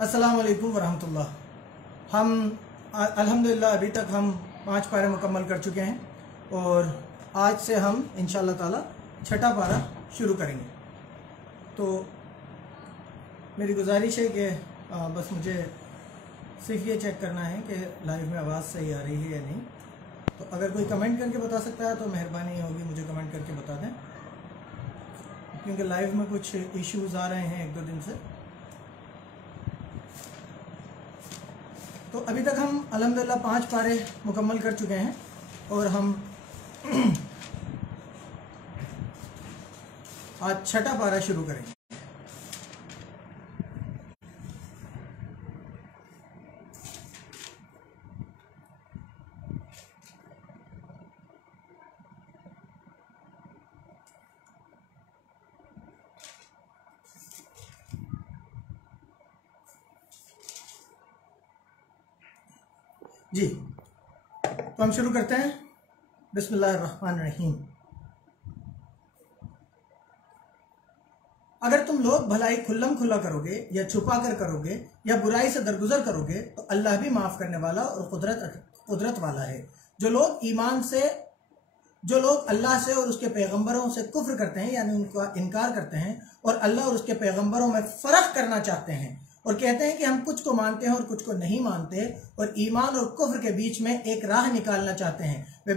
अस्सलाम वालेकुम वरहमतुल्लाह। हम अल्हम्दुलिल्लाह अभी तक हम 5 पारे मुकम्मल कर चुके हैं और आज से हम इंशाअल्लाह ताला छठा पारा शुरू करेंगे। तो मेरी गुजारिश है कि बस मुझे सिर्फ ये चेक करना है कि लाइव में आवाज़ सही आ रही है या नहीं। तो अगर कोई कमेंट करके बता सकता है तो मेहरबानी होगी मुझे कमेंट करके बता दें, क्योंकि लाइव में कुछ इश्यूज़ आ रहे हैं 1-2 दिन से। तो अभी तक हम अल्हम्दुलिल्लाह 5 पारे मुकम्मल कर चुके हैं और हम आज छठा पारा शुरू करेंगे। जी, तो हम शुरू करते हैं। बिस्मिल्लाहिर्रहमानिर्रहीम। अगर तुम लोग भलाई खुल्लम खुल्ला करोगे या छुपा कर करोगे या बुराई से दरगुजर करोगे तो अल्लाह भी माफ़ करने वाला और कुदरत वाला है। जो लोग अल्लाह से और उसके पैगंबरों से कुफ्र करते हैं यानी उनका इनकार करते हैं और अल्लाह और उसके पैगंबरों में फ़र्क करना चाहते हैं और कहते हैं कि हम कुछ को मानते हैं और कुछ को नहीं मानते और ईमान और कुफ्र के बीच में एक राह निकालना चाहते हैं, वे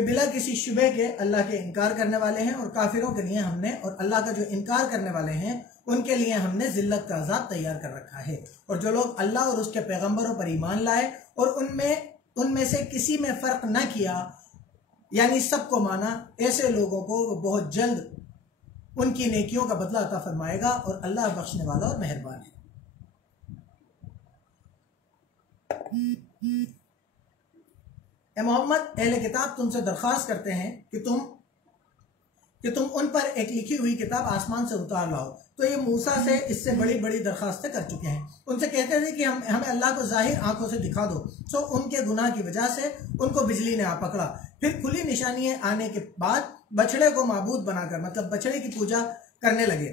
बिला किसी शुबे के अल्लाह के इनकार करने वाले हैं। और काफिरों के लिए हमने और अल्लाह का जो इनकार करने वाले हैं उनके लिए हमने जिल्लत का अज़ाब तैयार कर रखा है। और जो लोग अल्लाह और उसके पैगंबरों पर ईमान लाए और उनमें से किसी में फ़र्क न किया यानी सबको माना, ऐसे लोगों को वो बहुत जल्द उनकी नेकियों का बदला अता फरमाएगा और अल्लाह बख्शने वाला और मेहरबान है। ए मोहम्मद, अहले किताब तुमसे दरख्वास्त करते हैं कि तुम उन पर एक लिखी हुई किताब आसमान से उतार लाओ। तो ये मूसा से इससे बड़ी बड़ी दरख्वास्तें कर चुके हैं। उनसे कहते थे कि हमें अल्लाह को जाहिर आंखों से दिखा दो। तो उनके गुनाह की वजह से उनको बिजली ने आ पकड़ा। फिर खुली निशानियां आने के बाद बछड़े को माबूद बनाकर मतलब बछड़े की पूजा करने लगे।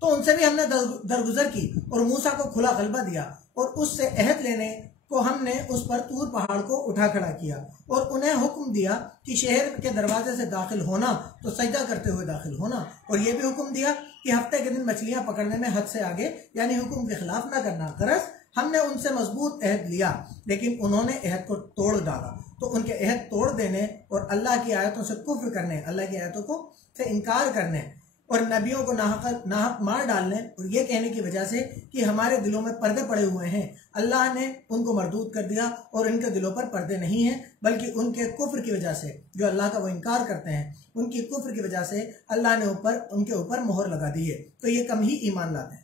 तो उनसे भी हमने दरगुजर की और मूसा को खुला गलबा दिया और उससे अहद लेने को हमने उस पर तूर पहाड़ को उठा खड़ा किया और उन्हें हुक्म दिया कि शहर के दरवाजे से दाखिल होना तो सजदा करते हुए दाखिल होना। और यह भी हुक्म दिया कि हफ्ते के दिन मछलियां पकड़ने में हद से आगे यानी हुक्म के खिलाफ ना करना। गरज हमने उनसे मजबूत अहद लिया लेकिन उन्होंने अहद को तोड़ डाला। तो उनके अहद तोड़ देने और अल्लाह की आयतों से कुफ्र करने, अल्लाह की आयतों को से इनकार करने और नबियों को नाहक मार डालने और ये कहने की वजह से कि हमारे दिलों में पर्दे पड़े हुए हैं, अल्लाह ने उनको मरदूद कर दिया और इनके दिलों पर पर्दे नहीं हैं, बल्कि उनके कुफ्र की वजह से, जो अल्लाह का वो इनकार करते हैं, उनकी कुफ्र की वजह से अल्लाह ने उनके ऊपर मोहर लगा दी है। तो ये कम ही ईमान लाते हैं।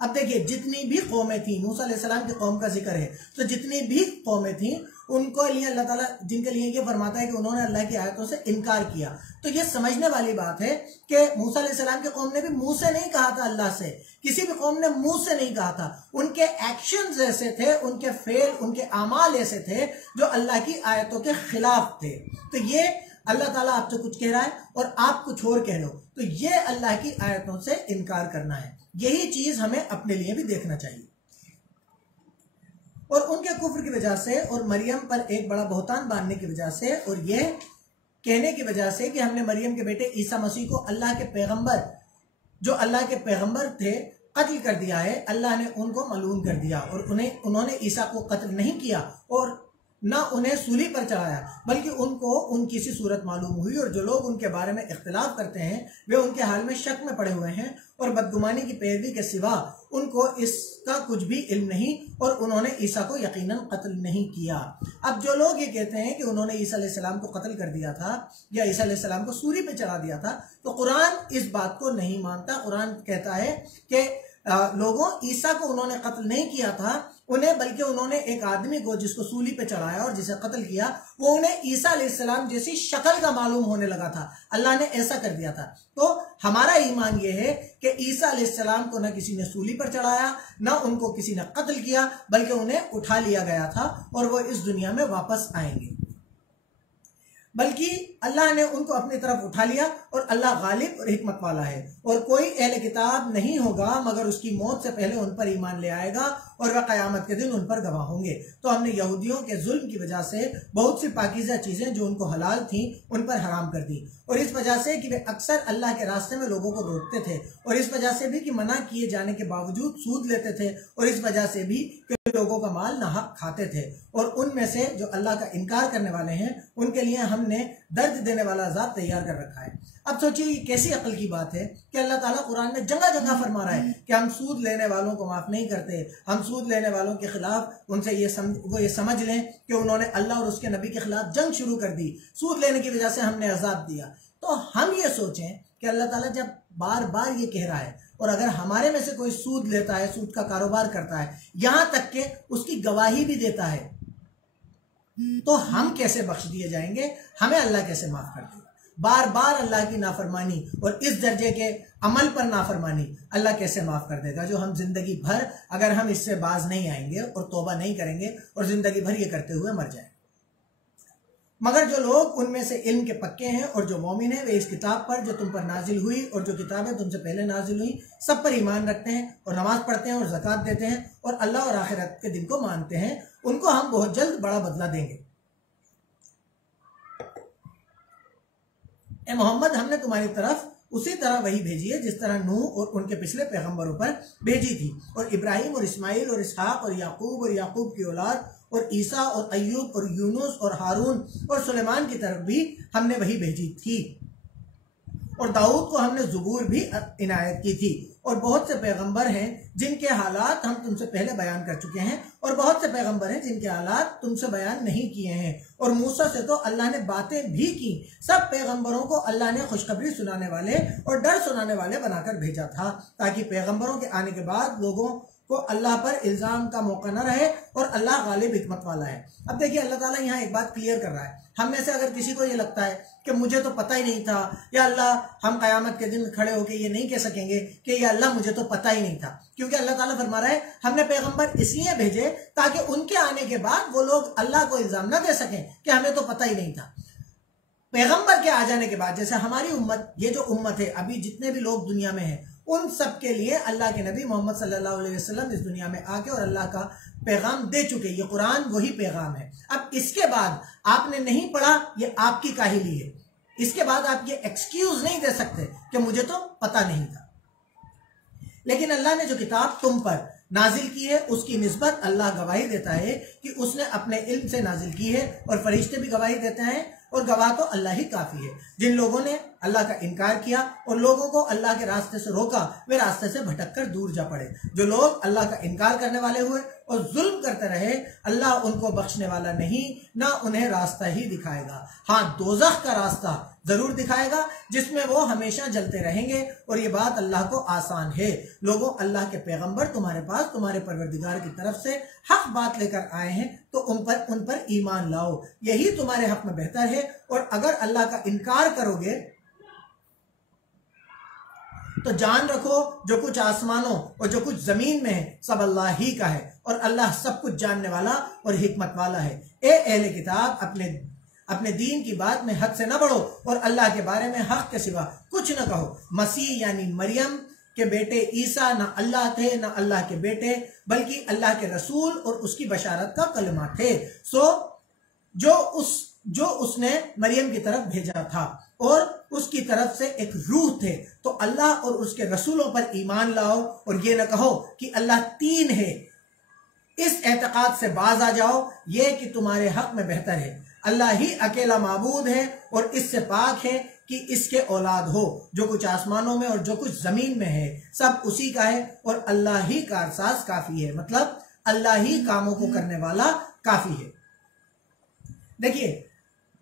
अब देखिए, जितनी भी कौमें थी, मूसा अलैहिस्सलाम की कौम का जिक्र है, तो जितनी भी कौमें थी उनको लिए अल्लाह ताला जिनके लिए ये फरमाता है कि उन्होंने अल्लाह की आयतों से इनकार किया। तो ये समझने वाली बात है कि मूसा अलैहिस्सलाम की कौम ने भी मुंह से नहीं कहा था अल्लाह से, किसी भी कौम ने मुंह से नहीं कहा था। उनके एक्शंस ऐसे थे, उनके फेल, उनके आमाल ऐसे थे जो अल्लाह की आयतों के खिलाफ थे। तो ये अल्लाह ताला आपसे कुछ कह रहा है और आप कुछ और कह रहे हो, तो ये अल्लाह की आयतों से इनकार करना है। यही चीज हमें अपने लिए भी देखना चाहिए। और उनके कुफ्र की वजह से और मरियम पर एक बड़ा बहतान बांधने की वजह से और यह कहने की वजह से कि हमने मरियम के बेटे ईसा मसीह को अल्लाह के पैगंबर, जो अल्लाह के पैगंबर थे, कत्ल कर दिया है। अल्लाह ने उनको मलून कर दिया और उन्होंने ईसा को कत्ल नहीं किया और ना उन्हें सूली पर चढ़ाया, बल्कि उनको उनकी सी सूरत मालूम हुई। और जो लोग उनके बारे में इख्तिलाफ करते हैं वे उनके हाल में शक में पड़े हुए हैं और बदगुमानी की पैरवी के सिवा उनको इसका कुछ भी इल्म नहीं और उन्होंने ईसा को यकीनन कत्ल नहीं किया। अब जो लोग ये कहते हैं कि उन्होंने ईसा अलैहिस्सलाम को कत्ल कर दिया था या ईसा अलैहिस्सलाम को सूली पे चढ़ा दिया था, तो कुरान इस बात को नहीं मानता। कुरान कहता है कि लोगों, ईसा को उन्होंने कत्ल नहीं किया था उन्हें, बल्कि उन्होंने एक आदमी को जिसको सूली पे चढ़ाया और जिसे कत्ल किया, वो उन्हें ईसा अलैहिस्सलाम जैसी शक्ल का मालूम होने लगा था। अल्लाह ने ऐसा कर दिया था। तो हमारा ईमान ये है कि ईसा अलैहिस्सलाम को न किसी ने सूली पर चढ़ाया, न उनको किसी ने कत्ल किया, बल्कि उन्हें उठा लिया गया था और वो इस दुनिया में वापस आएंगे। बल्कि अल्लाह ने उनको अपनी तरफ उठा लिया और अल्लाह गालिब और हिकमत वाला है। और कोई अहले किताब नहीं होगा मगर उसकी मौत से पहले उन पर ईमान ले आएगा और वह क़यामत के दिन उन पर गवाह होंगे। तो हमने यहूदियों के जुल्म की वजह से बहुत सी पाकीज़ा चीज़ें जो उनको हलाल थीं उन पर हराम कर दी, और इस वजह से कि वे अक्सर अल्लाह के रास्ते में लोगों को रोकते थे, और इस वजह से भी कि मना किए जाने के बावजूद सूद लेते थे, और इस वजह से भी कि लोगों का माल नाहक खाते थे। और उनमें से जो अल्लाह का इनकार करने वाले हैं उनके लिए हमने दर्द देने वाला अज़ाब तैयार कर रखा है। अब सोचिए ये कैसी अक्ल की बात है कि अल्लाह ताला कुरान में जगह जगह फरमा रहा है कि हम सूद लेने वालों को माफ़ नहीं करते, हम सूद लेने वालों के खिलाफ उनसे वो ये समझ लें कि उन्होंने अल्लाह और उसके नबी के खिलाफ जंग शुरू कर दी, सूद लेने की वजह से हमने अजाब दिया। तो हम ये सोचें कि अल्लाह ताला जब बार बार ये कह रहा है, और अगर हमारे में से कोई सूद लेता है, सूद का कारोबार करता है, यहाँ तक कि उसकी गवाही भी देता है, तो हम कैसे बख्श दिए जाएंगे? हमें अल्लाह कैसे माफ कर देगा? बार बार अल्लाह की नाफरमानी और इस दर्जे के अमल पर नाफरमानी अल्लाह कैसे माफ कर देगा, जो हम जिंदगी भर अगर हम इससे बाज नहीं आएंगे और तौबा नहीं करेंगे और जिंदगी भर ये करते हुए मर जाएंगे। मगर जो लोग उनमें से इल्म के पक्के हैं और जो मोमिन हैं वे इस किताब पर जो तुम पर नाजिल हुई और जो किताबें तुमसे पहले नाजिल हुई सब पर ईमान रखते हैं और नमाज पढ़ते हैं और ज़कात देते हैं और अल्लाह और आखिरत के दिन को मानते हैं, उनको हम बहुत जल्द बड़ा बदला देंगे। ए मोहम्मद, हमने तुम्हारी तरफ उसी तरह वही भेजी है जिस तरह नूह और उनके पिछले पैगंबरों पर भेजी थी, और इब्राहिम और इस्माइल और इसहाक और याकूब की औलाद और ईसा और अय्यूब और यूनुस और हारून और सुलेमान की तरफ भी हमने वही भेजी थी, और दाऊद को हमने ज़बूर भी इनायत की थी। और बहुत से पैगंबर हैं जिनके हालात हम तुमसे पहले बयान कर चुके हैं, और बहुत से पैगंबर हैं जिनके हालात तुमसे बयान नहीं किए हैं, और मूसा से तो अल्लाह ने बातें भी की। सब पैगंबरों को अल्लाह ने खुशखबरी सुनाने वाले और डर सुनाने वाले बनाकर भेजा था, ताकि पैगंबरों के आने के बाद लोगों को अल्लाह पर इल्ज़ाम का मौका न रहे, और अल्लाह गालिब हिकमत वाला है। अब देखिए अल्लाह ताला यहाँ एक बात क्लियर कर रहा है। हम में से अगर किसी को ये लगता है कि मुझे तो पता ही नहीं था, या अल्लाह हम क़यामत के दिन खड़े होकर ये नहीं कह सकेंगे कि या अल्लाह मुझे तो पता ही नहीं था, क्योंकि अल्लाह ताला फरमा रहा है हमने पैगंबर इसलिए भेजे ताकि उनके आने के बाद वो लोग अल्लाह को इल्ज़ाम न दे सकें कि हमें तो पता ही नहीं था। पैगंबर के आ जाने के बाद जैसे हमारी उम्मत, ये जो उम्मत है अभी जितने भी लोग दुनिया में हैं, उन सब के लिए अल्लाह के नबी मोहम्मद सल्लल्लाहु अलैहि वसल्लम इस दुनिया में आके और अल्लाह का पैगाम दे चुके। ये कुरान वही पैगाम है। अब इसके बाद आपने नहीं पढ़ा, ये आपकी काहिली है। इसके बाद आप ये एक्सक्यूज नहीं दे सकते कि मुझे तो पता नहीं था। लेकिन अल्लाह ने जो किताब तुम पर नाजिल की है उसकी निस्बत अल्लाह गवाही देता है कि उसने अपने इल्म से नाजिल की है, और फरिश्ते भी गवाही देते हैं, और गवाह तो अल्लाह ही काफ़ी है। जिन लोगों ने अल्लाह का इनकार किया और लोगों को अल्लाह के रास्ते से रोका, वे रास्ते से भटक कर दूर जा पड़े। जो लोग अल्लाह का इनकार करने वाले हुए और जुल्म करते रहे, अल्लाह उनको बख्शने वाला नहीं, ना उन्हें रास्ता ही दिखाएगा। हाँ, दोज़ख का रास्ता जरूर दिखाएगा जिसमें वो हमेशा जलते रहेंगे, और ये बात अल्लाह को आसान है। लोगों, अल्लाह के पैगंबर तुम्हारे पास तुम्हारे परवरदिगार की तरफ से हक बात लेकर आए हैं, तो उन पर ईमान लाओ, यही तुम्हारे हक में बेहतर है। और अगर अल्लाह का इनकार करोगे तो जान रखो जो कुछ आसमानों और जो कुछ जमीन में है सब अल्लाह ही का है, और अल्लाह सब कुछ जानने वाला और हिकमत वाला है। ए अहले किताब, अपने दीन की बात में हद से न बढ़ो और अल्लाह के बारे में हक के सिवा कुछ न कहो। मसीह यानी मरियम के बेटे ईसा ना अल्लाह थे ना अल्लाह के बेटे, बल्कि अल्लाह के रसूल और उसकी बशारत का कलमा थे। जो उसने मरियम की तरफ भेजा था, और उसकी तरफ से एक रूह थे। तो अल्लाह और उसके रसूलों पर ईमान लाओ, और ये न कहो कि अल्लाह तीन है। इस एतकाद से बाज आ जाओ ये कि तुम्हारे हक में बेहतर है। अल्लाह ही अकेला माबूद है और इससे पाक है कि इसके औलाद हो। जो कुछ आसमानों में और जो कुछ जमीन में है सब उसी का है, और अल्लाह ही कारसाज काफी है, मतलब अल्लाह ही कामों को करने वाला काफी है। देखिए,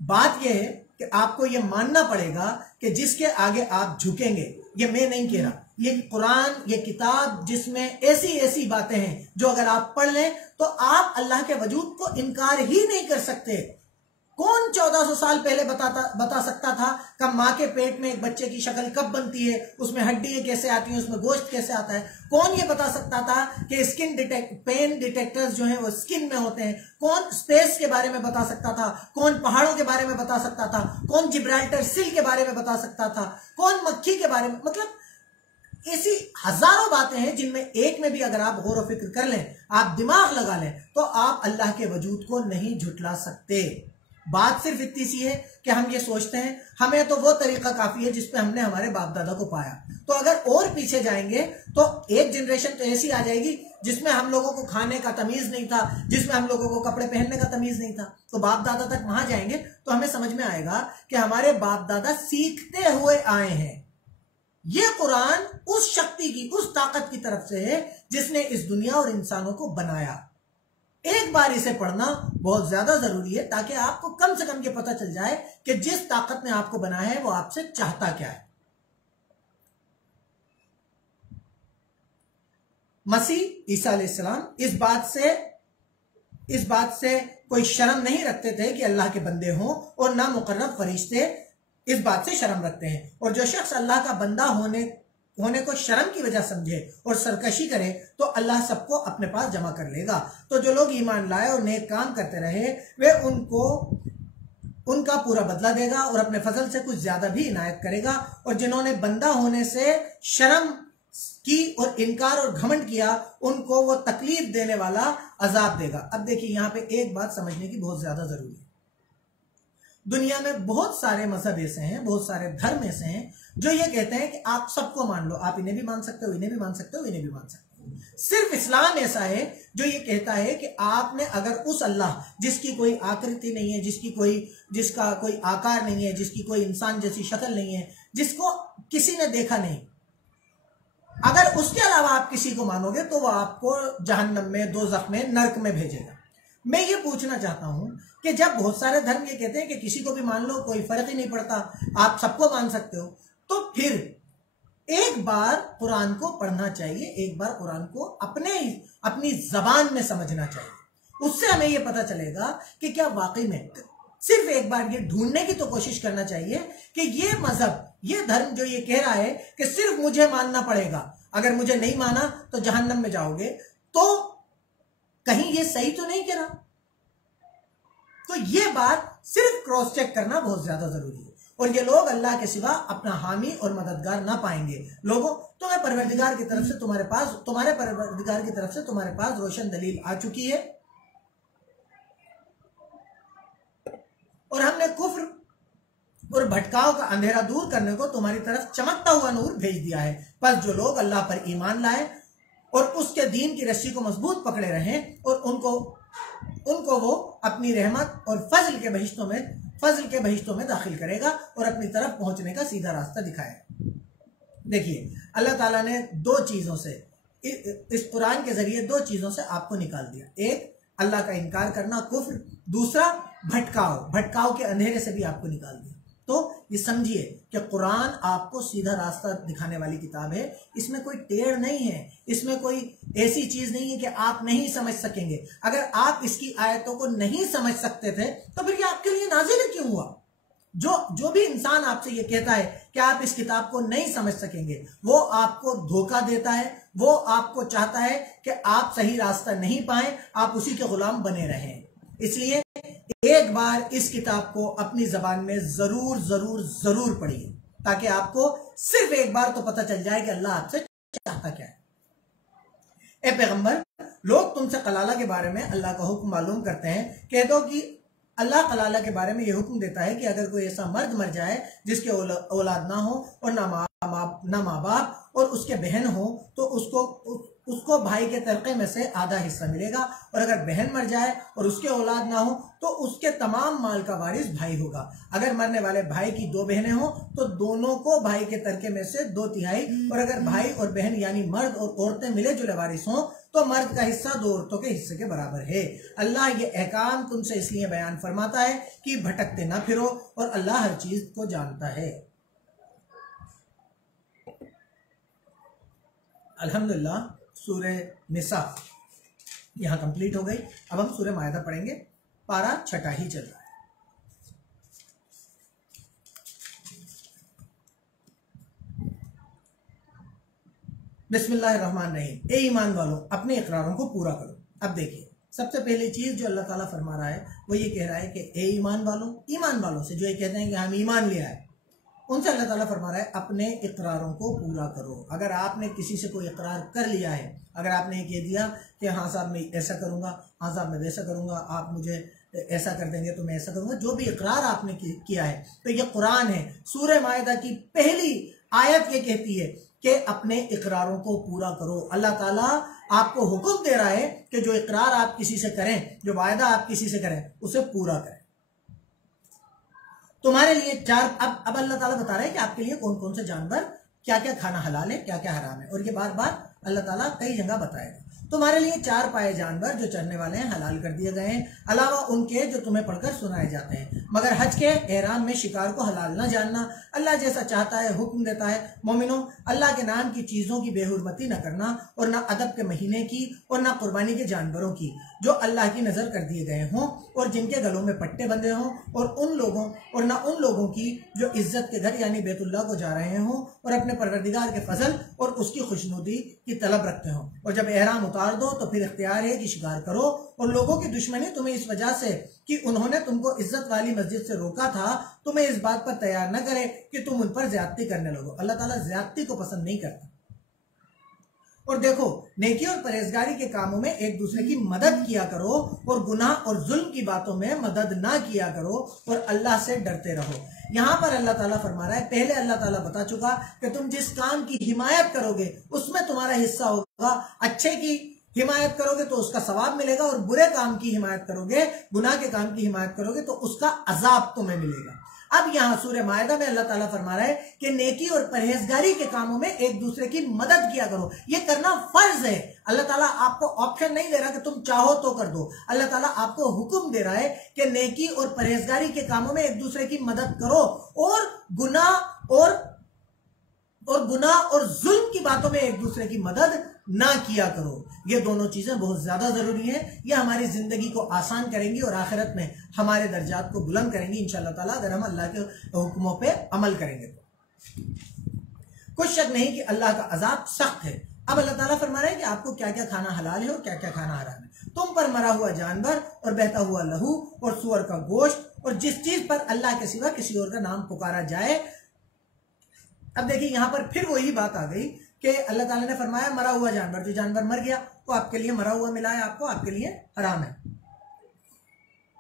बात यह है कि आपको यह मानना पड़ेगा कि जिसके आगे आप झुकेंगे, ये मैं नहीं कह रहा, ये कुरान, ये किताब जिसमें ऐसी ऐसी बातें हैं जो अगर आप पढ़ लें तो आप अल्लाह के वजूद को इनकार ही नहीं कर सकते। कौन 1400 साल पहले बता सकता था कि माँ के पेट में एक बच्चे की शक्ल कब बनती है, उसमें हड्डियां कैसे आती हैं, उसमें गोश्त कैसे आता है? कौन ये बता सकता था कि पेन डिटेक्टर्स जो हैं वो स्किन में होते हैं? कौन स्पेस के बारे में बता सकता था? कौन पहाड़ों के बारे में बता सकता था? कौन जिब्राल्टर सील के बारे में बता सकता था? कौन मक्खी के बारे में? मतलब ऐसी हजारों बातें हैं जिनमें एक में भी अगर आप गौर व फिक्र कर लें, आप दिमाग लगा लें, तो आप अल्लाह के वजूद को नहीं झुटला सकते। बात सिर्फ इतनी सी है कि हम ये सोचते हैं हमें तो वो तरीका काफी है जिसपे हमने हमारे बाप दादा को पाया। तो अगर और पीछे जाएंगे तो एक जनरेशन तो ऐसी आ जाएगी जिसमें हम लोगों को खाने का तमीज नहीं था, जिसमें हम लोगों को कपड़े पहनने का तमीज नहीं था। तो बाप दादा तक वहां जाएंगे तो हमें समझ में आएगा कि हमारे बाप दादा सीखते हुए आए हैं। ये कुरान उस शक्ति की, उस ताकत की तरफ से है जिसने इस दुनिया और इंसानों को बनाया। एक बार इसे पढ़ना बहुत ज्यादा जरूरी है ताकि आपको कम से कम ये पता चल जाए कि जिस ताकत ने आपको बनाया है वो आपसे चाहता क्या है। मसीह ईसा अलैहिस्सलाम इस बात से कोई शर्म नहीं रखते थे कि अल्लाह के बंदे हों, और ना मुकर्रब फरिश्ते इस बात से शर्म रखते हैं। और जो शख्स अल्लाह का बंदा होने को शर्म की वजह समझे और सरकशी करे तो अल्लाह सबको अपने पास जमा कर लेगा। तो जो लोग ईमान लाए और नेक काम करते रहे वे उनका पूरा बदला देगा और अपने फजल से कुछ ज्यादा भी इनायत करेगा। और जिन्होंने बंदा होने से शर्म की और इनकार और घमंड किया उनको वो तकलीफ देने वाला अजाब देगा। अब देखिए यहां पे एक बात समझने की बहुत ज्यादा जरूरी है। दुनिया में बहुत सारे मजहब ऐसे हैं, बहुत सारे धर्म ऐसे हैं जो ये कहते हैं कि आप सबको मान लो, आप इन्हें भी मान सकते हो, इन्हें भी मान सकते हो, इन्हें भी मान सकते हो। सिर्फ इस्लाम ऐसा है जो ये कहता है कि आपने अगर उस अल्लाह जिसकी कोई आकृति नहीं है, जिसका कोई आकार नहीं है, जिसकी कोई इंसान जैसी शक्ल नहीं है, जिसको किसी ने देखा नहीं, अगर उसके अलावा आप किसी को मानोगे तो वो आपको जहन्नम में, दोज़ख में, नरक में भेजेगा। मैं ये पूछना चाहता हूं कि जब बहुत सारे धर्म ये कहते हैं कि किसी को भी मान लो, कोई फर्क ही नहीं पड़ता, आप सबको मान सकते हो, तो फिर एक बार कुरान को पढ़ना चाहिए, एक बार कुरान को अपनी जबान में समझना चाहिए। उससे हमें यह पता चलेगा कि क्या वाकई में, सिर्फ एक बार ये ढूंढने की तो कोशिश करना चाहिए कि ये मजहब, ये धर्म जो ये कह रहा है कि सिर्फ मुझे मानना पड़ेगा, अगर मुझे नहीं माना तो जहन्नम में जाओगे, तो कहीं ये सही तो नहीं कह रहा। तो ये बात सिर्फ क्रॉस चेक करना बहुत ज्यादा जरूरी है। और ये लोग अल्लाह के सिवा अपना हामी और मददगार ना पाएंगे। लोगों, तुम्हारे परवरदिगार की तरफ से तुम्हारे पास रोशन दलील आ चुकी है और हमने कुफ्र और भटकाव का अंधेरा दूर करने को तुम्हारी तरफ चमकता हुआ नूर भेज दिया है। बस जो लोग अल्लाह पर ईमान लाए और उसके दीन की रस्सी को मजबूत पकड़े रहें और उनको वो अपनी रहमत और फजल के बहिश्तों में दाखिल करेगा और अपनी तरफ पहुंचने का सीधा रास्ता दिखाएगा। देखिए, अल्लाह ताला ने दो चीजों से, इस कुरान के जरिए दो चीजों से आपको निकाल दिया। एक, अल्लाह का इनकार करना, कुफ्र। दूसरा, भटकाव के अंधेरे से भी आपको निकाल दिया। तो ये समझिए कि कुरान आपको सीधा रास्ता दिखाने वाली किताब है। इसमें कोई टेढ़ नहीं है, इसमें कोई ऐसी चीज नहीं है कि आप नहीं समझ सकेंगे। अगर आप इसकी आयतों को नहीं समझ सकते थे तो फिर ये आपके लिए नाज़िल क्यों हुआ? जो भी इंसान आपसे ये कहता है कि आप इस किताब को नहीं समझ सकेंगे, वो आपको धोखा देता है। वो आपको चाहता है कि आप सही रास्ता नहीं पाए, आप उसी के गुलाम बने रहें। इसलिए एक बार इस किताब को अपनी जबान में जरूर जरूर जरूर पढ़िए, ताकि आपको सिर्फ एक बार तो पता चल जाए कि अल्लाह आपसे चाहता क्या है। ए पैगंबर, लोग तुमसे कलाला के बारे में अल्लाह का हुक्म मालूम करते हैं। कह दो कि अल्लाह कलाला के बारे में यह हुक्म देता है कि अगर कोई ऐसा मर्द मर जाए जिसके औलाद ना हो और ना माँ बाप और उसके बहन हो, तो उसको भाई के तरके में से आधा हिस्सा मिलेगा। और अगर बहन मर जाए और उसके औलाद ना हो तो उसके तमाम माल का वारिस भाई होगा। अगर मरने वाले भाई की दो बहनें हो तो दोनों को भाई के तरके में से 2/3, और अगर भाई और बहन यानी मर्द और औरतें मिले जुले वारिस हों तो मर्द का हिस्सा 2 औरतों के हिस्से के बराबर है। अल्लाह ये अहकाम तुमसे इसलिए बयान फरमाता है कि भटकते ना फिरो, और अल्लाह हर चीज को जानता है। अल्हम्दुलिल्लाह, सूरह निसा यहाँ कंप्लीट हो गई। अब हम सूरह मायदा पढ़ेंगे। पारा छठा ही चल रहा है। बिस्मिल्लाहिर्रहमानिर्रहीम। ए ईमान वालों, अपने इकरारों को पूरा करो। अब देखिए, सबसे पहली चीज जो अल्लाह ताला फरमा रहा है वो ये कह रहा है कि ए ईमान वालों से जो ये कहते हैं कि हम ईमान ले आए, उनसे अल्लाह ताला फरमा रहा है अपने इकरारों को पूरा करो। अगर आपने किसी से कोई इकरार कर लिया है, अगर आपने ये कह दिया कि हाँ साहब मैं ऐसा करूंगा, हाँ साहब मैं वैसा करूंगा, आप मुझे ऐसा कर देंगे तो मैं ऐसा करूंगा, जो भी इकरार आपने किया है, तो ये कुरान है, सूरह माइदा की पहली आयत ये कहती है कि अपने इकरारों को पूरा करो। अल्लाह ताला आपको हुक्म दे रहा है कि जो इकरार आप किसी से करें, जो वायदा आप किसी से करें, उसे पूरा करें। तुम्हारे लिए चार, अब अल्लाह ताला बता रहा है कि आपके लिए कौन कौन से जानवर, क्या क्या खाना हलाल है, क्या क्या हराम है, और ये बार बार अल्लाह ताला कई जगह बताएगा। तुम्हारे लिए चार पाए जानवर जो चरने वाले हैं हलाल कर दिए गए हैं, अलावा उनके जो तुम्हें पढ़कर सुनाए जाते हैं, मगर हज के एहराम में शिकार को हलाल न जानना। अल्लाह जैसा चाहता है हुक्म देता है। मोमिनो, अल्लाह के नाम की चीजों की बेहुरमती न करना, और न अदब के महीने की, और न कुर्बानी के जानवरों की जो अल्लाह की नजर कर दिए गए हों और जिनके गलों में पट्टे बंधे हों, और न उन लोगों की जो इज्जत के घर यानी बैतुल्लाह को जा रहे हों और अपने परवरदिगार के फजल और उसकी खुशनुदी की तलब रखते हों। और जब एहराम उतार दो तो फिर इख्तियार है कि शिकार करो, और लोगों की दुश्मनी तुम्हें इस वजह से कि उन्होंने तुमको इज्जत वाली मस्जिद से रोका था, तुम्हें इस बात पर तैयार न करे कि तुम उन पर ज्यादती करने लगो। अल्लाह ताला ज्यादती को पसंद नहीं करता। और देखो, नेकी और परहेजगारी के कामों में एक दूसरे की मदद किया करो, और गुनाह और जुल्म की बातों में मदद ना किया करो, और अल्लाह से डरते रहो। यहाँ पर अल्लाह ताला फरमा रहा है, पहले अल्लाह ताला बता चुका कि तुम जिस काम की हिमायत करोगे उसमें तुम्हारा हिस्सा होगा। अच्छे की हिमायत करोगे तो उसका सवाब मिलेगा, और बुरे काम की हिमायत करोगे, गुनाह के काम की हिमायत करोगे तो उसका अजाब तुम्हें मिलेगा। अब यहाँ सूरह मायदा में अल्लाह ताला फरमा रहा है कि नेकी और परहेजगारी के कामों में एक दूसरे की मदद किया करो। ये करना फर्ज है। अल्लाह ताला आपको ऑप्शन नहीं दे रहा कि तुम चाहो तो कर दो। अल्लाह ताला आपको हुक्म दे रहा है कि नेकी और परहेजगारी के कामों में एक दूसरे की मदद करो, और गुनाह और जुल्म की बातों में एक दूसरे की मदद ना किया करो। ये दोनों चीजें बहुत ज्यादा जरूरी हैं। ये हमारी जिंदगी को आसान करेंगी और आखिरत में हमारे दर्जात को बुलंद करेंगी इंशाअल्लाह ताला, अगर हम अल्लाह के हुक्मों पे अमल करेंगे तो। कुछ शक नहीं कि अल्लाह का अजाब सख्त है। अब अल्लाह ताला फरमा रहा है कि आपको क्या क्या खाना हलाल है और क्या क्या खाना हराम है। तुम पर मरा हुआ जानवर और बहता हुआ लहू और सूअर का गोश्त, और जिस चीज पर अल्लाह के सिवा किसी और का नाम पुकारा जाए। अब देखिए, यहां पर फिर वही बात आ गई कि अल्लाह ताला ने फरमाया मरा हुआ जानवर, जो जानवर मर गया वो आपके लिए मरा हुआ मिला है, आपके लिए हराम है।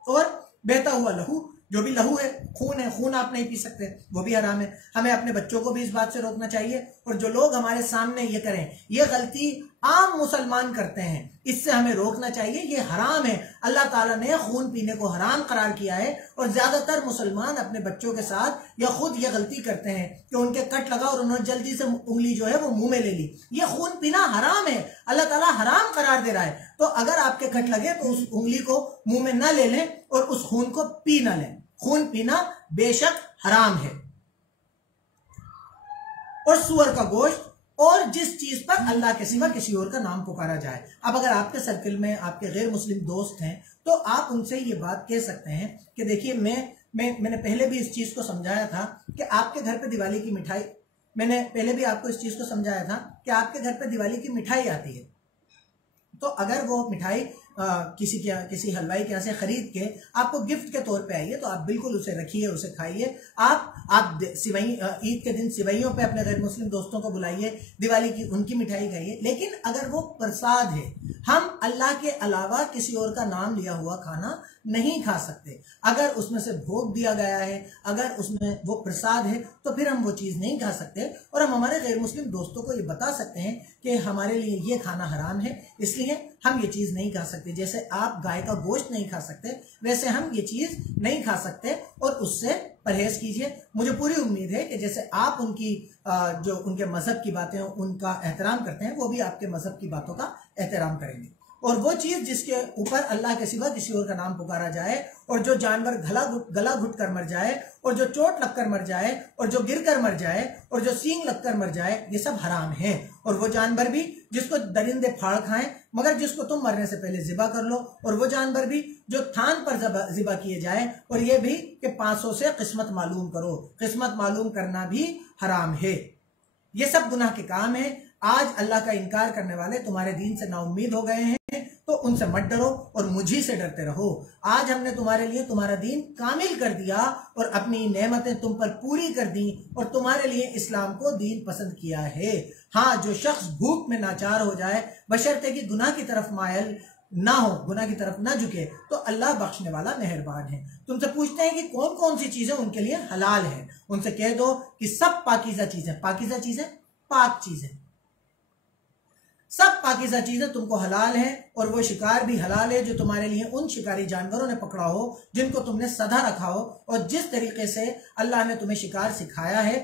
और बहता हुआ लहू, जो भी लहू है, खून आप नहीं पी सकते, वो भी हराम है। हमें अपने बच्चों को भी इस बात से रोकना चाहिए, और जो लोग हमारे सामने ये करें, ये गलती आम मुसलमान करते हैं, इससे हमें रोकना चाहिए। ये हराम है। अल्लाह ताला ने खून पीने को हराम करार किया है, और ज्यादातर मुसलमान अपने बच्चों के साथ या खुद ये गलती करते हैं कि उनके कट लगा और उन्होंने जल्दी से उंगली जो है वो मुंह में ले ली। ये खून पीना हराम है, अल्लाह ताला हराम करार दे रहा है। तो अगर आपके कट लगे तो उस उंगली को मुंह में ना ले लें और उस खून को पी ना लें। खून पीना बेशक हराम है। और सूअर का गोश्त, और जिस चीज पर अल्लाह के सिवा किसी और का नाम पुकारा जाए। अब अगर आपके सर्किल में आपके गैर मुस्लिम दोस्त हैं तो आप उनसे ये बात कह सकते हैं कि देखिए, मैंने पहले भी इस चीज को समझाया था कि आपके घर पे दिवाली की मिठाई, मैंने पहले भी आपको इस चीज को समझाया था कि आपके घर पे दिवाली की मिठाई आती है, तो अगर वो मिठाई किसी हलवाई के यहाँ से खरीद के आपको गिफ्ट के तौर पे आई है तो आप बिल्कुल उसे रखिए, उसे खाइए। आप ईद के दिन सिवैयों पे अपने गैर मुस्लिम दोस्तों को बुलाइए, दिवाली की उनकी मिठाई खाइए। लेकिन अगर वो प्रसाद है, हम अल्लाह के अलावा किसी और का नाम लिया हुआ खाना नहीं खा सकते। अगर उसमें से भोग दिया गया है, अगर उसमें वो प्रसाद है, तो फिर हम वो चीज नहीं खा सकते, और हम हमारे गैर मुस्लिम दोस्तों को ये बता सकते हैं कि हमारे लिए ये खाना हराम है, इसलिए हम ये चीज नहीं खा सकते। जैसे आप गाय का गोश्त नहीं खा सकते, वैसे हम ये चीज नहीं खा सकते, और उससे परहेज कीजिए। मुझे पूरी उम्मीद है कि जैसे आप उनकी जो उनके मजहब की बातें उनका एहतराम करते हैं, वो भी आपके मजहब की बातों का एहतराम करेंगे। और वो चीज जिसके ऊपर अल्लाह के सिवा किसी और का नाम पुकारा जाए, और जो जानवर गला घुट कर मर जाए, और जो चोट लगकर मर जाए, और जो गिर कर मर जाए, और जो सींग लगकर मर जाए, ये सब हराम है। और वो जानवर भी जिसको दरिंदे फाड़ खाएं, मगर जिसको तुम मरने से पहले जिबा कर लो। और वो जानवर भी जो थान पर जिबा किए जाए, और ये भी कि 500 से किस्मत मालूम करो। किस्मत मालूम करना भी हराम है। ये सब गुनाह के काम है। आज अल्लाह का इनकार करने वाले तुम्हारे दीन से नाउम्मीद हो गए हैं, तो उनसे मत डरो और मुझी से डरते रहो। आज हमने तुम्हारे लिए तुम्हारा दीन कामिल कर दिया और अपनी नेमतें तुम पर पूरी कर दी और तुम्हारे लिए इस्लाम को दीन पसंद किया है। हाँ, जो शख्स भूख में नाचार हो जाए बशर्ते कि गुनाह की तरफ मायल ना हो, गुनाह की तरफ ना झुके, तो अल्लाह बख्शने वाला मेहरबान है। तुमसे पूछते हैं कि कौन कौन सी चीजें उनके लिए हलाल है। उनसे कह दो कि सब पाकीज़ा चीजें, पाकीज़ा चीजें पाक चीजें, सब पाकीज़ा चीजें तुमको हलाल हैं और वो शिकार भी हलाल है जो तुम्हारे लिए उन शिकारी जानवरों ने पकड़ा हो जिनको तुमने सधा रखा हो, और जिस तरीके से अल्लाह ने तुम्हें शिकार सिखाया है,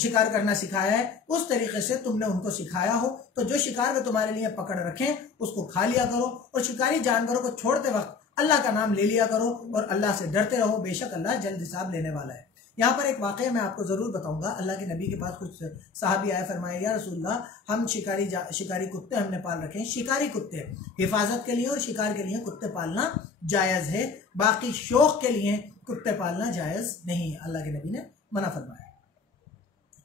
शिकार करना सिखाया है, उस तरीके से तुमने उनको सिखाया हो। तो जो शिकार वे तुम्हारे लिए पकड़ रखें उसको खा लिया करो और शिकारी जानवरों को छोड़ते वक्त अल्लाह का नाम ले लिया करो और अल्लाह से डरते रहो, बेशक अल्लाह जल्द हिसाब लेने वाला है। यहाँ पर एक वाक़या मैं आपको ज़रूर बताऊंगा। अल्लाह के नबी के पास कुछ साहबी आए, फरमाया या रसूलल्लाह हम शिकारी कुत्ते हमने पाल रखे हैं। शिकारी कुत्ते हिफाजत के लिए और शिकार के लिए कुत्ते पालना जायज़ है, बाकी शौक के लिए कुत्ते पालना जायज़ नहीं है, अल्लाह के नबी ने मना फरमाया।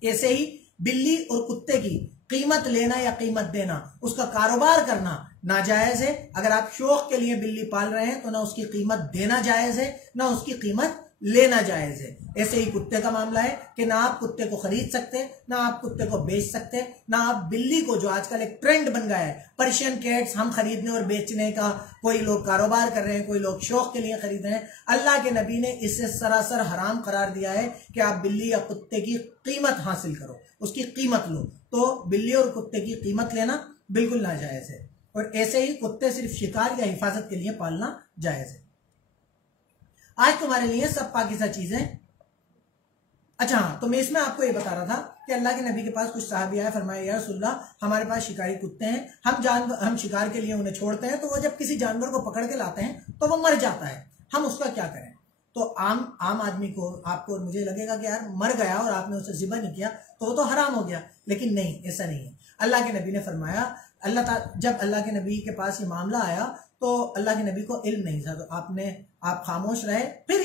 ऐसे ही बिल्ली और कुत्ते की कीमत लेना या कीमत देना, उसका कारोबार करना नाजायज है। अगर आप शौक के लिए बिल्ली पाल रहे हैं तो ना उसकी कीमत देना जायज है ना उसकी कीमत लेना जायज है। ऐसे ही कुत्ते का मामला है कि ना आप कुत्ते को खरीद सकते, ना आप कुत्ते को बेच सकते, ना आप बिल्ली को, जो आजकल एक ट्रेंड बन गया है पर्शियन कैट्स हम खरीदने और बेचने का, कोई लोग कारोबार कर रहे हैं, कोई लोग शौक के लिए खरीद रहे हैं। अल्लाह के नबी ने इसे सरासर हराम करार दिया है कि आप बिल्ली या कुत्ते की कीमत हासिल करो, उसकी कीमत लो। तो बिल्ली और कुत्ते की कीमत लेना बिल्कुल नाजायज है। और ऐसे ही कुत्ते सिर्फ शिकार या हिफाजत के लिए पालना जायज है। आज तुम्हारे लिए सब पाकीज़ा चीजें। अच्छा हाँ, तो मैं इसमें आपको ये बता रहा था कि अल्लाह के नबी के पास कुछ साहबी आए, फरमाया या रसूलल्लाह हमारे पास शिकारी कुत्ते हैं, हम शिकार के लिए उन्हें छोड़ते हैं, तो वो जब किसी जानवर को पकड़ के लाते हैं तो वो मर जाता है, हम उसका क्या करें। तो आम आदमी को, आपको, मुझे लगेगा कि यार मर गया और आपने उसे ज़िबा नहीं किया तो वो तो हराम हो गया, लेकिन नहीं, ऐसा नहीं है। अल्लाह के नबी ने फरमाया, जब अल्लाह के नबी के पास ये मामला आया तो अल्लाह के नबी को इल्म नहीं था, तो आप खामोश रहे। फिर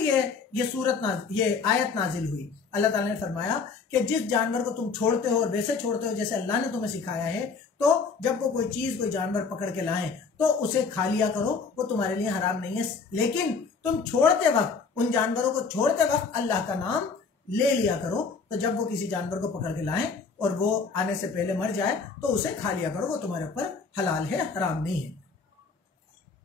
ये आयत नाजिल हुई। अल्लाह ताला ने फरमाया कि जिस जानवर को तुम छोड़ते हो और वैसे छोड़ते हो जैसे अल्लाह ने तुम्हें सिखाया है, तो जब वो कोई जानवर पकड़ के लाएं तो उसे खा लिया करो, वो तुम्हारे लिए हराम नहीं है। लेकिन तुम छोड़ते वक्त, उन जानवरों को छोड़ते वक्त अल्लाह का नाम ले लिया करो। तो जब वो किसी जानवर को पकड़ के लाएं और वो आने से पहले मर जाए तो उसे खा लिया करो, वो तुम्हारे ऊपर हलाल है, हराम नहीं है।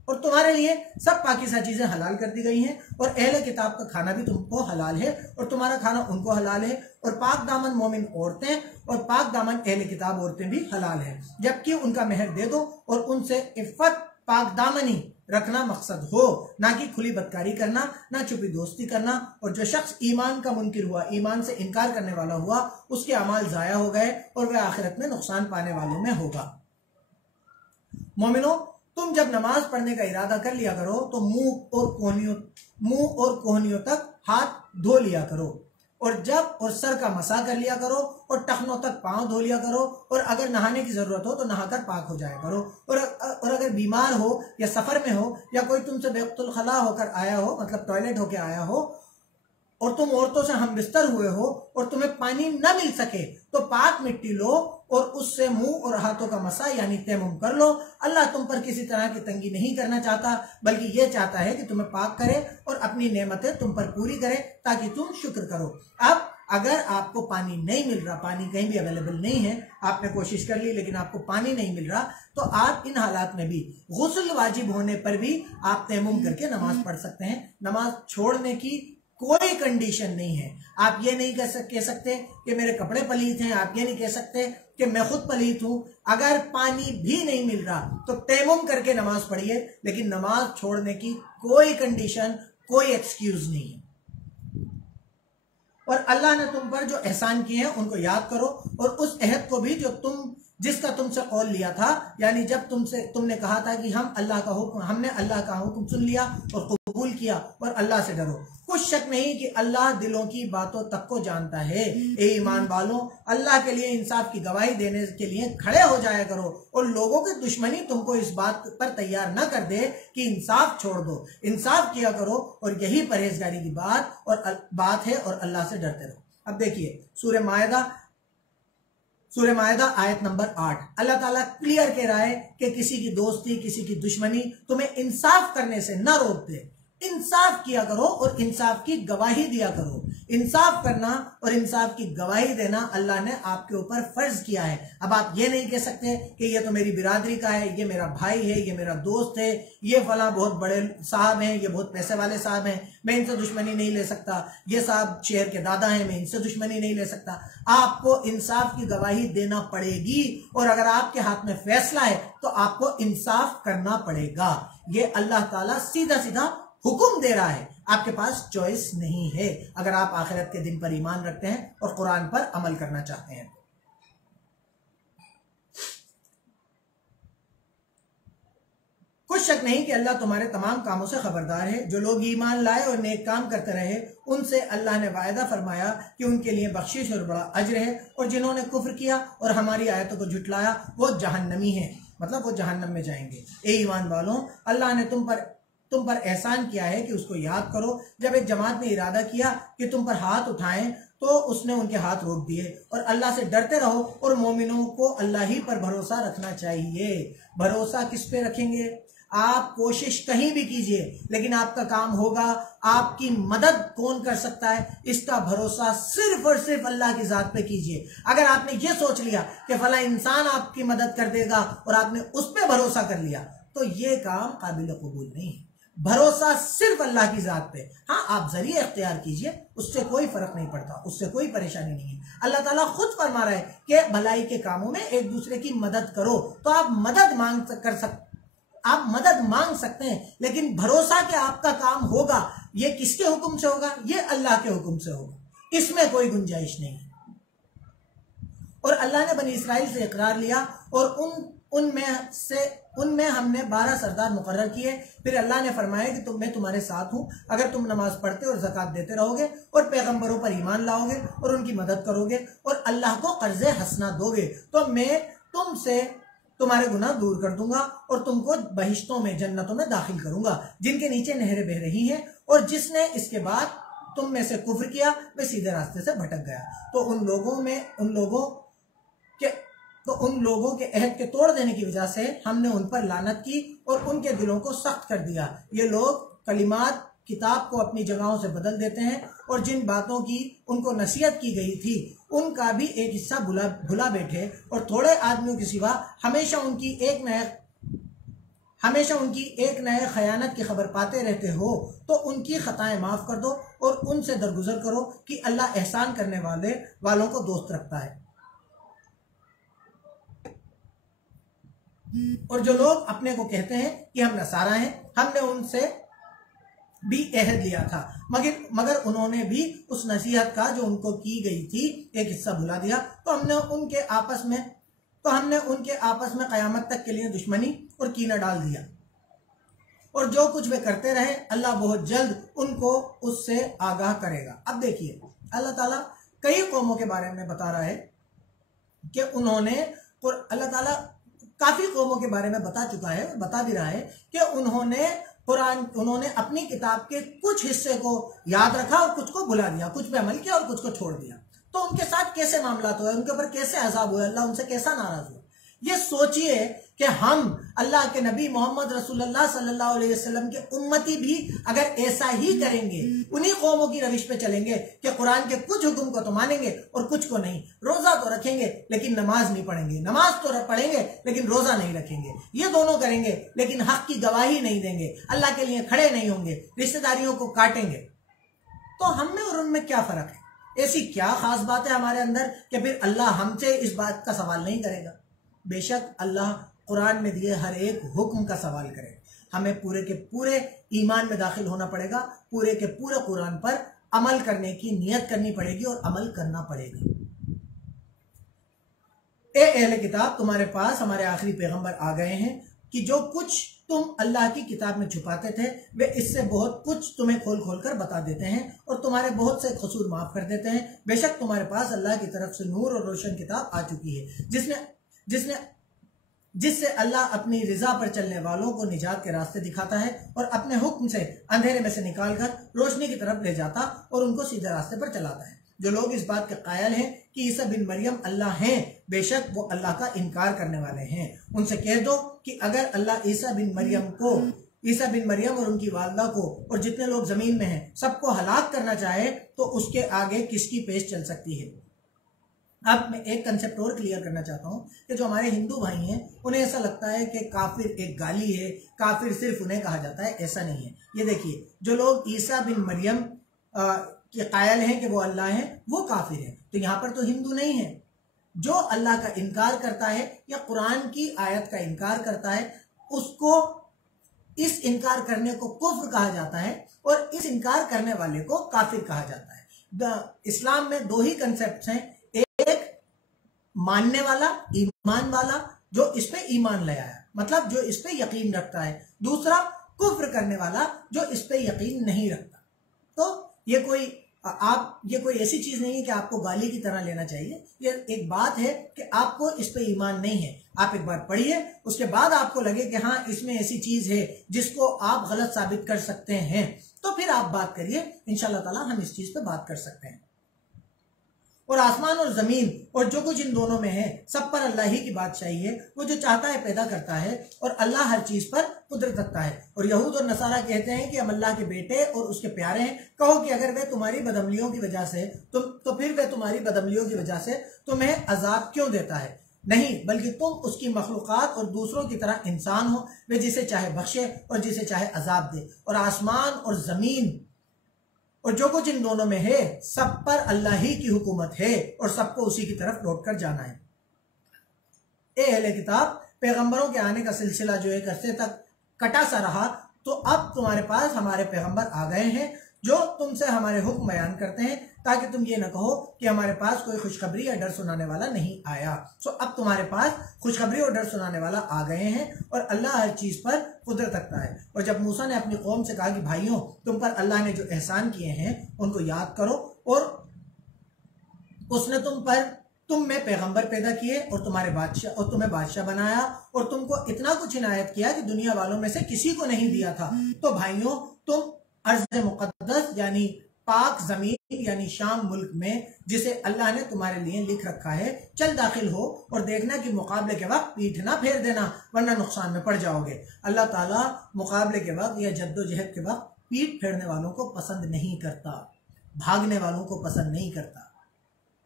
और तुम्हारे लिए सब पाकीज़ा चीजें हलाल कर दी गई हैं और अहले किताब का खाना भी तुमको हलाल है और तुम्हारा खाना उनको हलाल है। और पाक दामन मोमिन औरतें और पाक दामन अहले किताब औरतें भी हलाल है, जबकि उनका मेहर दे दो और उनसे इफ़्फ़त पाक दामनी रखना मकसद हो, ना कि खुली बदकारी करना, ना छुपी दोस्ती करना। और जो शख्स ईमान का मुनकिर हुआ, ईमान से इनकार करने वाला हुआ, उसके अमाल ज़ाया हो गए और वह आखिरत में नुकसान पाने वालों में होगा। मोमिनो, तुम जब नमाज पढ़ने का इरादा कर लिया करो तो मुंह और कोहनियों तक हाथ धो लिया करो, और सर का मसा कर लिया करो, और टखनों तक पांव धो लिया करो, और अगर नहाने की जरूरत हो तो नहाकर पाक हो जाया करो। और अगर बीमार हो या सफर में हो या कोई तुमसे बेवक्तुल खला होकर आया हो, मतलब टॉयलेट होकर आया हो, और तुम औरतों से हम बिस्तर हुए हो और तुम्हें पानी न मिल सके, तो पाक मिट्टी लो और उससे मुंह और हाथों का मसा यानी तयम्मुम कर लो। अल्लाह तुम पर किसी तरह की तंगी नहीं करना चाहता, बल्कि ये चाहता है कि तुम्हें पाक करे और अपनी नेमतें तुम पर पूरी करे ताकि तुम शुक्र करो। अब अगर आपको पानी नहीं मिल रहा, पानी कहीं भी अवेलेबल नहीं है, आपने कोशिश कर ली लेकिन आपको पानी नहीं मिल रहा, तो आप इन हालात में भी, गुस्ल वाजिब होने पर भी आप तयम्मुम करके नमाज पढ़ सकते हैं। नमाज छोड़ने की कोई कंडीशन नहीं है। आप ये नहीं कह सकते कि मेरे कपड़े पलीत हैं, आप ये नहीं कह सकते कि मैं खुद पलीत हूं। अगर पानी भी नहीं मिल रहा तो तयम्मुम करके नमाज पढ़िए, लेकिन नमाज छोड़ने की कोई कंडीशन, कोई एक्सक्यूज नहीं है। और अल्लाह ने तुम पर जो एहसान किए हैं उनको याद करो, और उस अहद को भी जिसका तुमसे कौल लिया था, यानी जब तुमने कहा था कि हमने अल्लाह का हुक्म सुन लिया और कबूल किया और अल्लाह से डरो। कुछ शक नहीं कि अल्लाह दिलों की बातों तक को जानता है। ए ईमान वालों, अल्लाह के लिए इंसाफ की गवाही देने के लिए खड़े हो जाया करो, और लोगों की दुश्मनी तुमको इस बात पर तैयार न कर दे कि इंसाफ छोड़ दो। इंसाफ किया करो और यही परहेजगारी की बात है, और अल्लाह से डरते रहो। अब देखिए सूरह मायदा सूरह मायदा आयत नंबर 8, अल्लाह ताला क्लियर कह रहा है कि किसी की दोस्ती, किसी की दुश्मनी तुम्हें इंसाफ करने से न रोक दे। इंसाफ किया करो और इंसाफ की गवाही दिया करो। इंसाफ करना और इंसाफ की गवाही देना अल्लाह ने आपके ऊपर फर्ज किया है। अब आप ये नहीं कह सकते कि ये तो मेरी बिरादरी का है, ये मेरा भाई है, ये मेरा दोस्त है, ये फला बहुत बड़े साहब हैं, ये बहुत पैसे वाले साहब हैं, मैं इनसे दुश्मनी नहीं ले सकता, ये साहब शहर के दादा हैं, मैं इनसे दुश्मनी नहीं ले सकता। आपको इंसाफ की गवाही देना पड़ेगी और अगर आपके हाथ में फैसला है तो आपको इंसाफ करना पड़ेगा। ये अल्लाह ताला सीधा सीधा हुक्म दे रहा है, आपके पास चॉइस नहीं है अगर आप आखिरत के दिन पर ईमान रखते हैं और कुरान पर अमल करना चाहते हैं। कुछ शक नहीं कि अल्लाह तुम्हारे तमाम कामों से खबरदार है। जो लोग ईमान लाए और नेक काम करते रहे उनसे अल्लाह ने वायदा फरमाया कि उनके लिए बख्शिश और बड़ा अज्र है, और जिन्होंने कुफ्र किया और हमारी आयतों को झुटलाया वो जहन्नमी है, मतलब वो जहन्नम में जाएंगे। ए ईमान वालों, अल्लाह ने तुम पर एहसान किया है कि उसको याद करो। जब एक जमात ने इरादा किया कि तुम पर हाथ उठाएं तो उसने उनके हाथ रोक दिए। और अल्लाह से डरते रहो और मोमिनों को अल्लाह ही पर भरोसा रखना चाहिए। भरोसा किस पे रखेंगे? आप कोशिश कहीं भी कीजिए, लेकिन आपका काम होगा। आपकी मदद कौन कर सकता है, इसका भरोसा सिर्फ और सिर्फ अल्लाह की जात पे कीजिए। अगर आपने ये सोच लिया कि फला इंसान आपकी मदद कर देगा और आपने उस पर भरोसा कर लिया तो ये काम काबिल कबूल नहीं है। भरोसा सिर्फ अल्लाह की जात पे। हाँ, आप जरिए इख्तियार कीजिए, उससे कोई फर्क नहीं पड़ता, उससे कोई परेशानी नहीं है। अल्लाह ताला खुद फरमा रहा है कि भलाई के कामों में एक दूसरे की मदद करो। तो आप मदद मांग सकते हैं, लेकिन भरोसा कि आपका काम होगा ये किसके हुक्म से होगा? ये अल्लाह के हुक्म से होगा, इसमें कोई गुंजाइश नहीं है। और अल्लाह ने बनी इस्राइल से इकरार लिया और उनमें हमने 12 सरदार मुकर्रर किए। फिर अल्लाह ने फरमाया कि मैं तुम्हारे साथ हूं अगर तुम नमाज पढ़ते और ज़कात देते रहोगे और पैगंबरों पर ईमान लाओगे और उनकी मदद करोगे और अल्लाह को कर्ज़े हसना दोगे तो मैं तुमसे तुम्हारे गुनाह दूर कर दूंगा और तुमको बहिश्तों में, जन्नतों में दाखिल करूंगा जिनके नीचे नहरें बह रही हैं। और जिसने इसके बाद तुम में से कुफ्र किया वह सीधे रास्ते से भटक गया। तो उन लोगों के अहद के तोड़ देने की वजह से हमने उन पर लानत की और उनके दिलों को सख्त कर दिया। ये लोग कलिमात किताब को अपनी जगहों से बदल देते हैं और जिन बातों की उनको नसीहत की गई थी उनका भी एक हिस्सा भुला बैठे और थोड़े आदमियों के सिवा हमेशा उनकी एक नए खयानत की खबर पाते रहते हो। तो उनकी खताएं माफ कर दो और उनसे दरगुजर करो कि अल्लाह एहसान करने वालों को दोस्त रखता है। और जो लोग अपने को कहते हैं कि हम नसारा हैं, हमने उनसे भी अहद लिया था, मगर उन्होंने भी उस नसीहत का जो उनको की गई थी एक हिस्सा भुला दिया। तो हमने उनके आपस में क़यामत तक के लिए दुश्मनी और कीना डाल दिया। और जो कुछ वे करते रहे अल्लाह बहुत जल्द उनको उससे आगाह करेगा। अब देखिए, अल्लाह ताला कई कौमों के बारे में बता रहा है कि अल्लाह ताला काफी कौमों के बारे में बता चुका है और बता भी रहा है कि उन्होंने अपनी किताब के कुछ हिस्से को याद रखा और कुछ को भुला दिया, कुछ पे अमल किया और कुछ को छोड़ दिया। तो उनके साथ कैसे मामला हुआ, उनके ऊपर कैसे अज़ाब हुआ, अल्लाह उनसे कैसा नाराज हुआ। ये सोचिए कि हम अल्लाह के नबी मोहम्मद रसूलुल्लाह सल्लल्लाहु अलैहि वसल्लम के उम्मती भी अगर ऐसा ही करेंगे, उन्हीं कौमों की रविश पे चलेंगे कि कुरान के कुछ हुक्म को तो मानेंगे और कुछ को नहीं, रोजा तो रखेंगे लेकिन नमाज नहीं पढ़ेंगे, नमाज तो पढ़ेंगे लेकिन रोजा नहीं रखेंगे, ये दोनों करेंगे लेकिन हक की गवाही नहीं देंगे, अल्लाह के लिए खड़े नहीं होंगे, रिश्तेदारियों को काटेंगे। तो हम में और उनमें क्या फर्क है? ऐसी क्या खास बात है हमारे अंदर कि फिर अल्लाह हमसे इस बात का सवाल नहीं करेगा? बेशक अल्लाह कुरान में दिए हर एक हुक्म का सवाल करे। हमें पूरे के पूरे ईमान में दाखिल होना पड़ेगा, पूरे के पूरे कुरान पर अमल करने की नियत करनी पड़ेगी और अमल करना पड़ेगा। ए अहले किताब, तुम्हारे पास हमारे आखिरी पैगंबर आ गए हैं कि जो कुछ तुम अल्लाह की किताब में छुपाते थे वे इससे बहुत कुछ तुम्हें खोल खोल कर बता देते हैं और तुम्हारे बहुत से कसूर माफ कर देते हैं। बेशक तुम्हारे पास अल्लाह की तरफ से नूर और रोशन किताब आ चुकी है जिससे अल्लाह अपनी रिजा पर चलने वालों को निजात के रास्ते दिखाता है और अपने हुक्म से अंधेरे में से निकालकर रोशनी की तरफ ले जाता और उनको सीधे रास्ते पर चलाता है। जो लोग इस बात के कायल हैं कि ईसा बिन मरियम अल्लाह हैं, बेशक वो अल्लाह का इनकार करने वाले हैं। उनसे कह दो कि अगर अल्लाह ईसा बिन मरियम और उनकी वालदा को और जितने लोग जमीन में हैं सबको हलाक करना चाहे तो उसके आगे किसकी पेश चल सकती है। अब मैं एक कंसेप्ट और क्लियर करना चाहता हूँ कि जो हमारे हिंदू भाई हैं उन्हें ऐसा लगता है कि काफिर एक गाली है, काफिर सिर्फ उन्हें कहा जाता है। ऐसा नहीं है। ये देखिए, जो लोग ईसा बिन मरियम के कायल हैं कि वो अल्लाह हैं, वो काफिर हैं। तो यहाँ पर तो हिंदू नहीं है। जो अल्लाह का इनकार करता है या कुरान की आयत का इनकार करता है, उसको इस इनकार करने को कुफ्र कहा जाता है और इस इनकार करने वाले को काफिर कहा जाता है। इस्लाम में दो ही कंसेप्ट हैं, एक मानने वाला, ईमान वाला, जो इस पे ईमान ले आया, मतलब जो इस पे यकीन रखता है। दूसरा कुफ्र करने वाला, जो इस पे यकीन नहीं रखता। तो ये कोई ऐसी चीज नहीं है कि आपको गाली की तरह लेना चाहिए। ये एक बात है कि आपको इस पे ईमान नहीं है। आप एक बार पढ़िए, उसके बाद आपको लगे कि हाँ इसमें ऐसी चीज है जिसको आप गलत साबित कर सकते हैं, तो फिर आप बात करिए। इंशाल्लाह ताला हम इस चीज पे बात कर सकते हैं। और आसमान और जमीन और जो कुछ इन दोनों में है, सब पर अल्लाह ही की बादशाही है। वो जो चाहता है पैदा करता है और अल्लाह हर चीज पर कुदरत रखता है। और यहूद और नसारा कहते हैं कि हम अल्लाह के बेटे और उसके प्यारे हैं। कहो कि अगर वे तुम्हारी बदअमलियों की वजह से तो फिर वे तुम्हारी बदअमलियों की वजह से तुम्हें अजाब क्यों देता है? नहीं, बल्कि तुम उसकी मखलूकात और दूसरों की तरह इंसान हो। वे जिसे चाहे बख्शे और जिसे चाहे अजाब दे। और आसमान और जमीन और जो कुछ इन दोनों में है, सब पर अल्लाह ही की हुकूमत है और सबको उसी की तरफ लौट कर जाना है। ए अहले किताब, पैगंबरों के आने का सिलसिला जो एक अरसे तक कटा सा रहा, तो अब तुम्हारे पास हमारे पैगंबर आ गए हैं जो तुमसे हमारे हुक्म बयान करते हैं, ताकि तुम ये न कहो कि हमारे पास कोई खुशखबरी या डर सुनाने वाला नहीं आया। सो अब तुम्हारे पास खुशखबरी और डर सुनाने वाला आ गए हैं और अल्लाह हर चीज पर कुदरत रखता है। और जब मूसा ने अपनी कौम से कहा कि भाइयों, तुम पर अल्लाह ने जो एहसान किए हैं उनको याद करो, और उसने तुम में पैगंबर पैदा किए और तुम्हें बादशाह बनाया और तुमको इतना कुछ इनायत किया कि दुनिया वालों में से किसी को नहीं दिया था। तो भाइयों, तुम अर्ज़ मुक़द्दस यानी पाक जमीन यानी शाम मुल्क में, जिसे अल्लाह ने तुम्हारे लिए लिख रखा है, चल दाखिल हो और देखना कि मुकाबले के वक्त पीठ ना फेर देना, वरना नुकसान में पड़ जाओगे। अल्लाह ताला मुकाबले के वक्त या जद्दोजहद के वक्त पीठ फेरने वालों को पसंद नहीं करता, भागने वालों को पसंद नहीं करता,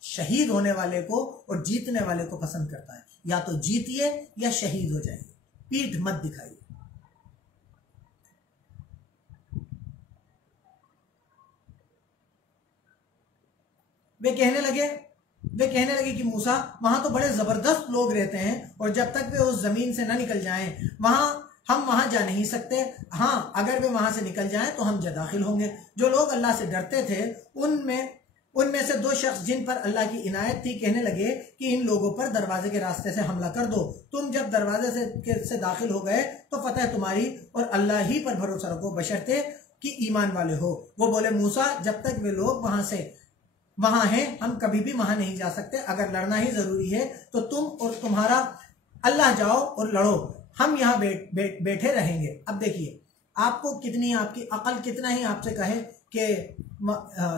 शहीद होने वाले को और जीतने वाले को पसंद करता है। या तो जीतिए या शहीद हो जाइए, पीठ मत दिखाइए। वे कहने लगे कि मूसा, वहां तो बड़े जबरदस्त लोग रहते हैं और जब तक वे उस जमीन से ना निकल जाएं, हम वहां जा नहीं सकते। हाँ, अगर वे वहां से निकल जाएं तो हम जा दाखिल होंगे। जो लोग अल्लाह से डरते थे उनमें से दो शख्स जिन पर अल्लाह की इनायत थी, कहने लगे कि इन लोगों पर दरवाजे के रास्ते से हमला कर दो। तुम जब दरवाजे से दाखिल हो गए तो फतह तुम्हारी, और अल्लाह ही पर भरोसा रखो बशर्ते कि ईमान वाले हो। वो बोले, मूसा, जब तक वे लोग वहां हैं, हम कभी भी वहां नहीं जा सकते। अगर लड़ना ही जरूरी है तो तुम और तुम्हारा अल्लाह जाओ और लड़ो, हम यहाँ बैठे रहेंगे। अब देखिए, आपकी अकल कितना ही आपसे कहे कि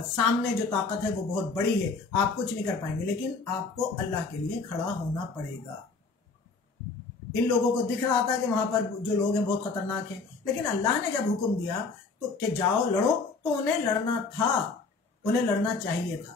सामने जो ताकत है वो बहुत बड़ी है, आप कुछ नहीं कर पाएंगे, लेकिन आपको अल्लाह के लिए खड़ा होना पड़ेगा। इन लोगों को दिख रहा था कि वहां पर जो लोग हैं बहुत खतरनाक हैं, लेकिन अल्लाह ने जब हुक्म दिया तो कि जाओ लड़ो, तो उन्हें लड़ना था, उन्हें लड़ना चाहिए था।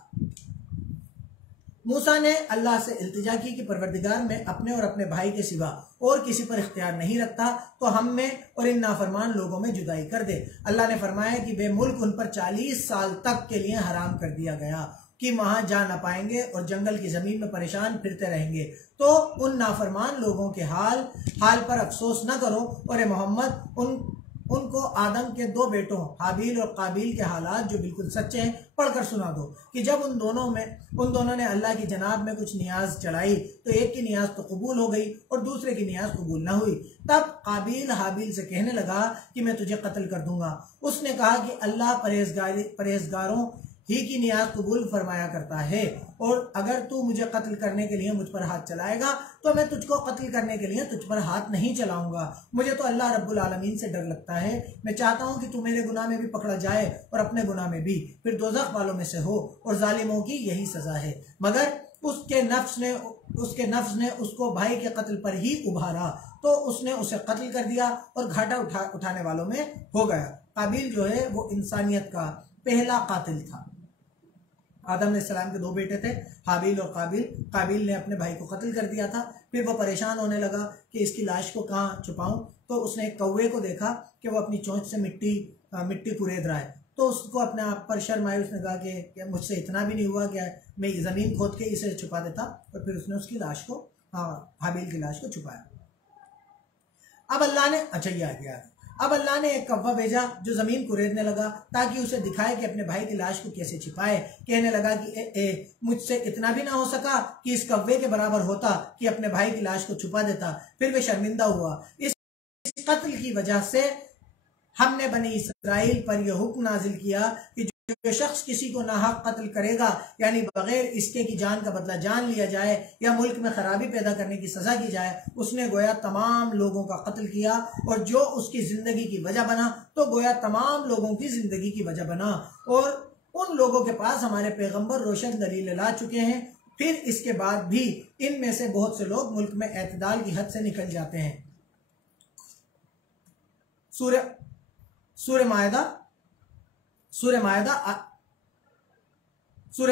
मूसा ने अल्लाह से इल्तिजा की कि परवरदिगार, मैं अपने और अपने भाई के सिवा और किसी पर इख्तियार नहीं रखता, तो हम में और इन नाफरमान लोगों में जुदाई कर दे। अल्लाह ने फरमाया कि वे मुल्क उन पर 40 साल तक के लिए हराम कर दिया गया कि वहां जा ना पाएंगे और जंगल की जमीन में परेशान फिरते रहेंगे। तो उन नाफरमान लोगों के हाल पर अफसोस न करो, और ए मोहम्मद, उनको आदम के 2 बेटों हाबील और काबिल के हालात जो बिल्कुल सच्चे हैं पढ़कर सुना दो कि जब उन दोनों ने अल्लाह की जनाब में कुछ नियाज चढ़ाई तो एक की नियाज तो कबूल हो गई और दूसरे की नियाज कबूल न हुई। तब काबिल हाबील से कहने लगा कि मैं तुझे कत्ल कर दूंगा। उसने कहा कि अल्लाह परहेजगारों ही की नियाज कबूल फरमाया करता है, और अगर तू मुझे कत्ल करने के लिए मुझ पर हाथ चलाएगा तो मैं तुझको कत्ल करने के लिए तुझ पर हाथ नहीं चलाऊंगा। मुझे तो अल्लाह रब्बुल आलमीन से डर लगता है। मैं चाहता हूँ कि तू मेरे गुनाह में भी पकड़ा जाए और अपने गुनाह में भी, फिर दोज़ख वालों में से हो, और जालिमों की यही सजा है। मगर उसके नफ्स ने उसको भाई के कत्ल पर ही उभारा, तो उसने उसे कत्ल कर दिया और घाटा उठाने वालों में हो गया। काबिल जो है वो इंसानियत का पहला कातिल था। आदम अलैहिस्सलाम के 2 बेटे थे, हाबिल और काबिल। काबिल ने अपने भाई को कत्ल कर दिया था। फिर वो परेशान होने लगा कि इसकी लाश को कहाँ छुपाऊं, तो उसने एक कौवे को देखा कि वो अपनी चोंच से मिट्टी कुरेद रहा है, तो उसको अपने आप पर शर्म आई। उसने कहा कि मुझसे इतना भी नहीं हुआ, क्या मैं ज़मीन खोद के इसे छुपा देता, और फिर उसने उसकी लाश को, हाबिल की लाश को छुपाया। अब अल्लाह ने, अच्छा ये आ गया, अब अल्लाह ने एक कौवा भेजा जो ज़मीन कुरेदने लगा ताकि उसे दिखाए कि अपने भाई की लाश को कैसे छिपाए। कहने लगा कि मुझसे इतना भी ना हो सका कि इस कौवे के बराबर होता कि अपने भाई की लाश को छुपा देता। फिर वे शर्मिंदा हुआ। इस कत्ल की वजह से हमने बनी इसराइल पर यह हुक्म नाजिल किया कि जो शख्स किसी को नाहक कत्ल करेगा, यानी बगैर इसके की जान का बदला जान लिया जाए या मुल्क में खराबी पैदा करने की सजा की जाए, उसने गोया तमाम लोगों का कत्ल किया, और जो उसकी जिंदगी की वजह बना तो गोया तमाम लोगों की जिंदगी की वजह बना। और उन लोगों के पास हमारे पैगंबर रोशन दलीलें ला चुके हैं, फिर इसके बाद भी इनमें से बहुत से लोग मुल्क में एतदाल की हद से निकल जाते हैं। सूरह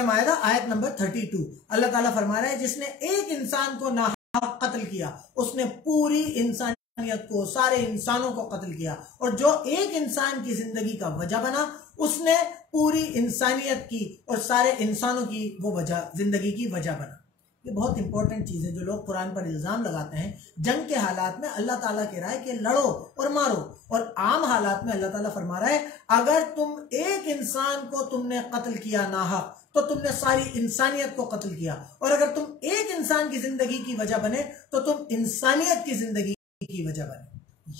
मायदा आयत नंबर 32, अल्लाह ताला फरमा रहा है, जिसने एक इंसान को नाहक कत्ल किया उसने पूरी इंसानियत को, सारे इंसानों को कत्ल किया, और जो एक इंसान की जिंदगी का वजह बना उसने पूरी इंसानियत की और सारे इंसानों की वो वजह, जिंदगी की वजह बना। ये बहुत इंपॉर्टेंट चीज़ है। जो लोग कुरान पर इल्ज़ाम लगाते हैं, जंग के हालात में अल्लाह ताला कह रहा है कि लड़ो और मारो, और आम हालात में अल्लाह ताला फरमा रहा है अगर तुम एक इंसान को तुमने कत्ल किया नाहक तो तुमने सारी इंसानियत को कत्ल किया, और अगर तुम एक इंसान की जिंदगी की वजह बने तो तुम इंसानियत की जिंदगी की वजह बने।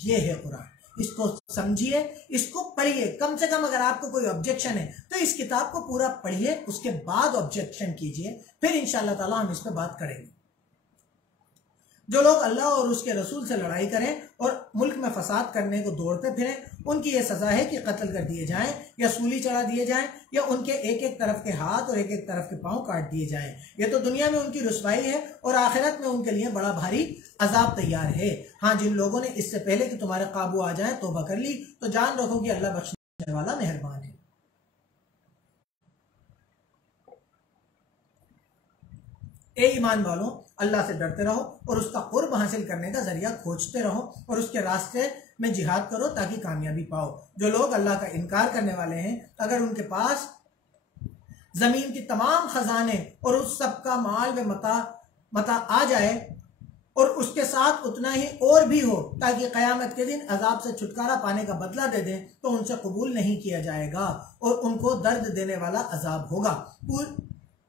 ये है कुरान। इसको समझिए, इसको पढ़िए। कम से कम अगर आपको कोई ऑब्जेक्शन है तो इस किताब को पूरा पढ़िए, उसके बाद ऑब्जेक्शन कीजिए, फिर इंशाअल्लाह ताला हम इस पर बात करेंगे। जो लोग अल्लाह और उसके रसूल से लड़ाई करें और मुल्क में फसाद करने को दौड़ते फिरें, उनकी यह सजा है कि कत्ल कर दिए जाएं या सूली चढ़ा दिए जाएं या उनके एक एक तरफ के हाथ और एक एक तरफ के पांव काट दिए जाएं। यह तो दुनिया में उनकी रुसवाई है और आखिरत में उनके लिए बड़ा भारी अजाब तैयार है। हाँ, जिन लोगों ने इससे पहले कि तुम्हारे काबू आ जाए तौबा कर ली तो जान रखो कि अल्लाह बख्शने वाला मेहरबान है। ए ईमान वालों, अल्लाह से डरते रहो और उसका कुर्ब हासिल करने का जरिया खोजते रहो और उसके रास्ते में जिहाद करो ताकि कामयाबी पाओ। जो लोग अल्लाह का इनकार करने वाले हैं, अगर उनके पास जमीन की तमाम खजाने और उस सब का माल व मता आ जाए और उसके साथ उतना ही और भी हो ताकि क़यामत के दिन अजाब से छुटकारा पाने का बदला दे दें, तो उनसे कबूल नहीं किया जाएगा और उनको दर्द देने वाला अजाब होगा।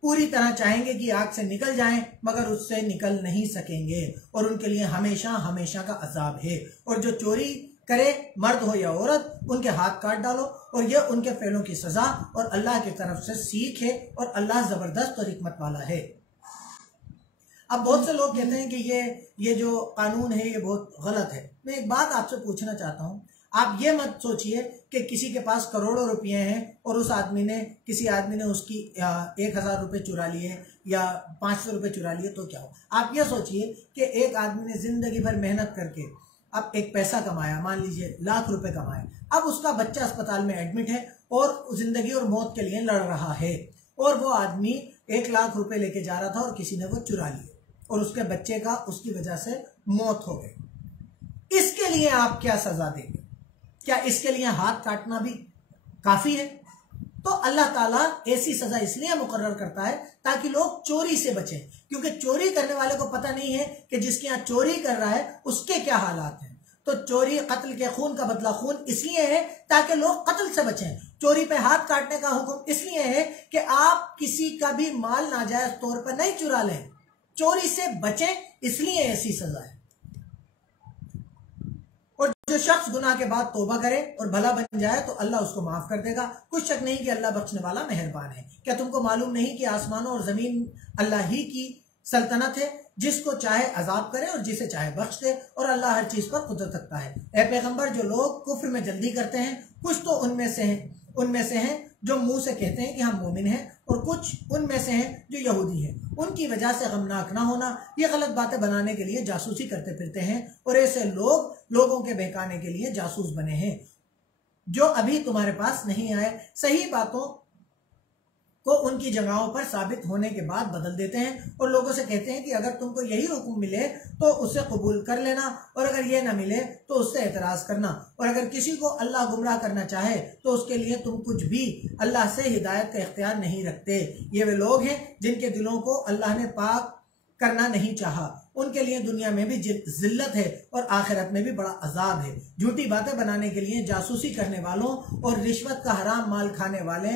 पूरी तरह चाहेंगे कि आग से निकल जाएं मगर उससे निकल नहीं सकेंगे और उनके लिए हमेशा हमेशा का अजाब है। और जो चोरी करे, मर्द हो या औरत, उनके हाथ काट डालो और यह उनके फेलों की सजा और अल्लाह की तरफ से सीख है और अल्लाह जबरदस्त और हिकमत वाला है। अब बहुत से लोग कहते हैं कि ये जो कानून है ये बहुत गलत है। मैं एक बात आपसे पूछना चाहता हूँ, आप ये मत सोचिए कि किसी के पास करोड़ों रुपए हैं और उस किसी आदमी ने उसकी 1000 रुपये चुरा लिए या 500 रुपये चुरा लिए तो क्या हो। आप ये सोचिए कि एक आदमी ने जिंदगी भर मेहनत करके अब एक पैसा कमाया, मान लीजिए लाख रुपए कमाए, अब उसका बच्चा अस्पताल में एडमिट है और जिंदगी और मौत के लिए लड़ रहा है, और वो आदमी 1 लाख रुपए लेके जा रहा था और किसी ने वो चुरा लिए और उसके बच्चे का उसकी वजह से मौत हो गई। इसके लिए आप क्या सजा देंगे? क्या इसके लिए हाथ काटना भी काफी है? तो अल्लाह ताला ऐसी सजा इसलिए मुकर्रर करता है ताकि लोग चोरी से बचें, क्योंकि चोरी करने वाले को पता नहीं है कि जिसके यहाँ चोरी कर रहा है उसके क्या हालात हैं। तो चोरी, कत्ल के खून का बदला खून इसलिए है ताकि लोग कत्ल से बचें। चोरी पे हाथ काटने का हुक्म इसलिए है कि आप किसी का भी माल नाजायज तौर पर नहीं चुरा लें, चोरी से बचें, इसलिए ऐसी सजा है। और जो शख्स गुनाह के बाद तौबा करे और भला बन जाए तो अल्लाह उसको माफ कर देगा। कुछ शक नहीं कि अल्लाह बख्शने वाला मेहरबान है। क्या तुमको मालूम नहीं कि आसमानों और जमीन अल्लाह ही की सल्तनत है, जिसको चाहे अजाब करे और जिसे चाहे बख्श दे, और अल्लाह हर चीज पर कुदरत रखता है। ए पैगंबर, जो लोग कुफ्र में जल्दी करते हैं, कुछ तो उनमें से हैं जो मुंह से कहते हैं कि हम मोमिन हैं, और कुछ उनमें से हैं जो यहूदी हैं। उनकी वजह से गमनाक ना होना, ये गलत बातें बनाने के लिए जासूसी करते फिरते हैं, और ऐसे लोग लोगों के बहकाने के लिए जासूस बने हैं जो अभी तुम्हारे पास नहीं आए। सही बातों को उनकी जगहों पर साबित होने के बाद बदल देते हैं और लोगों से कहते हैं कि अगर तुमको यही हुक्म मिले तो उसे कबूल कर लेना, और अगर ये ना मिले तो उससे एतराज करना, और अगर किसी को अल्लाह गुमराह करना चाहे तो उसके लिए तुम कुछ भी अल्लाह से हिदायत का इख्तियार नहीं रखते। ये वे लोग हैं जिनके दिलों को अल्लाह ने पाक करना नहीं चाहा। उनके लिए दुनिया में भी जिल्लत है और आखिरत में भी बड़ा अजाब है। झूठी बातें बनाने के लिए जासूसी करने वालों और रिश्वत का हराम माल खाने वाले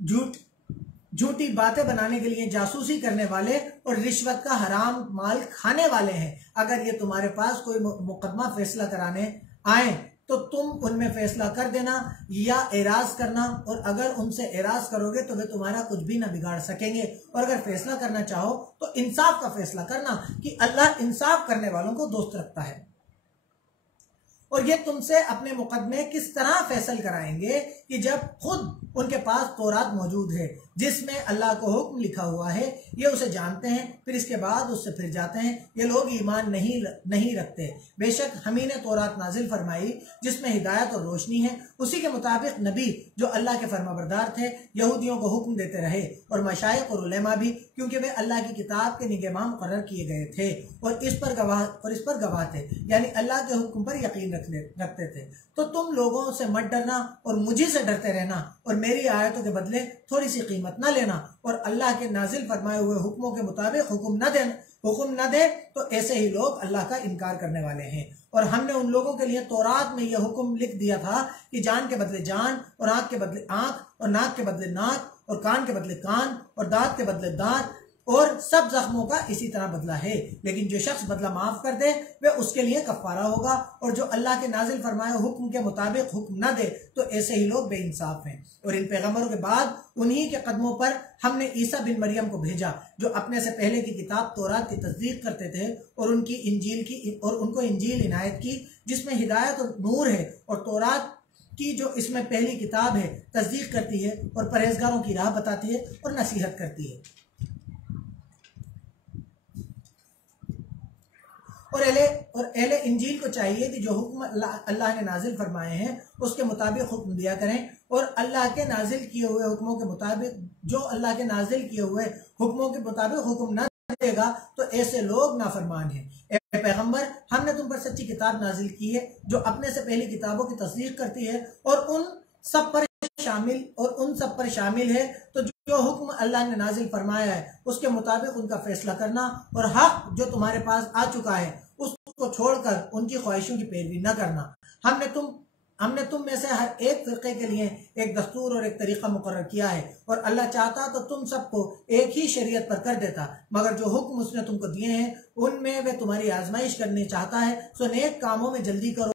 झूठी बातें बनाने के लिए जासूसी करने वाले और रिश्वत का हराम माल खाने वाले हैं। अगर ये तुम्हारे पास कोई मुकदमा फैसला कराने आए तो तुम उनमें फैसला कर देना या एराज करना, और अगर उनसे एराज करोगे तो वे तुम्हारा कुछ भी ना बिगाड़ सकेंगे। और अगर फैसला करना चाहो तो इंसाफ का फैसला करना, कि अल्लाह इंसाफ करने वालों को दोस्त रखता है। और ये तुमसे अपने मुकदमे किस तरह फैसल कराएंगे कि जब खुद उनके पास तौरात मौजूद है जिसमें अल्लाह को हुक्म लिखा हुआ है। ये उसे जानते हैं, फिर इसके बाद उससे फिर जाते हैं। ये लोग ईमान नहीं रखते। बेशक हमी ने तौरात नाजिल फरमाई जिसमें हिदायत और रोशनी है। उसी के मुताबिक नबी जो अल्लाह के फरमाबरदार थे यहूदियों को हुक्म देते रहे, और मशाइख और उलेमा भी, क्योंकि वे अल्लाह की किताब के निगहबान मुकर्रर किए गए थे और इस पर गवाह थे, यानी अल्लाह के हुक्म पर यकीन रखते थे। तो तुम लोगों से मत डरना और मुझे से डरते रहना, और मेरी आयतों के बदले थोड़ी सी कीमत न लेना, और अल्लाह के नाजिल फरमाए हुए हुक्मों के मुताबिक हुक्म न दे तो ऐसे ही लोग अल्लाह का इनकार करने वाले हैं। और हमने उन लोगों के लिए तौरात में यह हुक्म लिख दिया था कि जान के बदले जान, और आंख के बदले आंख, और नाक के बदले नाक, और कान के बदले कान, और दांत के बदले दांत, और सब जख्मों का इसी तरह बदला है। लेकिन जो शख्स बदला माफ कर दे वह उसके लिए कफारा होगा, और जो अल्लाह के नाजिल फरमाए हुक्म के मुताबिक हुक्म न दे तो ऐसे ही लोग बेइंसाफ हैं। और इन पैगंबरों के बाद उन्हीं के कदमों पर हमने ईसा बिन मरियम को भेजा, जो अपने से पहले की किताब तौरात की तस्दीक करते थे, और उनको इंजील इनायत की जिसमें हिदायत और नूर है, और तौरात की जो इसमें पहली किताब है तस्दीक करती है, और परहेजगारों की राह बताती है और नसीहत करती है। और अहले इंजील को चाहिए कि जो हुक्म अल्लाह ने नाजिल फरमाए हैं उसके मुताबिक हुक्म दिया करें, और अल्लाह के नाजिल किए हुए हुक्मों के मुताबिक जो अल्लाह के नाजिल किए हुए हुक्मों के मुताबिक हुक्म न देगा तो ऐसे लोग नाफरमान हैं। ए पैगंबर, हमने तुम पर सच्ची किताब नाजिल की है जो अपने से पहली किताबों की तस्दीक करती है, और उन सब पर शामिल है। तो जो हुक्म अल्लाह ने नाजिल फरमाया है उसके मुताबिक उनका फैसला करना, और हक जो तुम्हारे पास आ चुका है उसको छोड़कर उनकी ख्वाहिशों की पैरवी न करना। हमने तुम में से हर एक फिरके के लिए एक दस्तूर और एक तरीका मुकर्रर किया है, और अल्लाह चाहता तो तुम सबको एक ही शरीयत पर कर देता, मगर जो हुक्म उसने तुमको दिए हैं उनमें वे तुम्हारी आजमाइश करनी चाहता है। सो नेक कामों में जल्दी करो,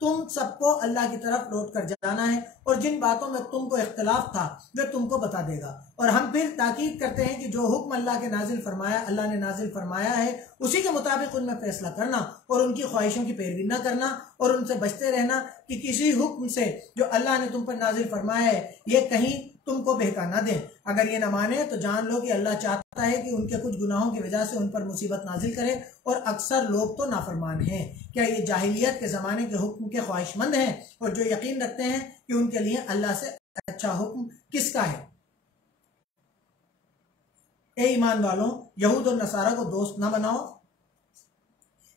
तुम सबको अल्लाह की तरफ लौट कर जाना है, और जिन बातों में तुमको इख्तिलाफ था वे तुमको बता देगा। और हम फिर ताकीद करते हैं कि जो हुक्म अल्लाह ने नाजिल फरमाया है उसी के मुताबिक उनमें फैसला करना, और उनकी ख्वाहिशों की पैरवी न करना, और उनसे बचते रहना कि किसी हुक्म से जो अल्लाह ने तुम पर नाजिल फरमाया है ये कहीं तुमको बहका न दे। अगर ये न माने तो जान लो कि अल्लाह चाहता है कि उनके कुछ गुनाहों की वजह से उन पर मुसीबत नाजिल करे, और अक्सर लोग तो नाफरमान हैं। क्या ये जाहिलियत के ज़माने के हुक्म के ख्वाहिशमंद हैं, और जो यकीन रखते हैं कि उनके लिए अल्लाह से अच्छा हुक्म किसका है। ए ईमान वालों, यहूद और नसारा को दोस्त न बनाओ,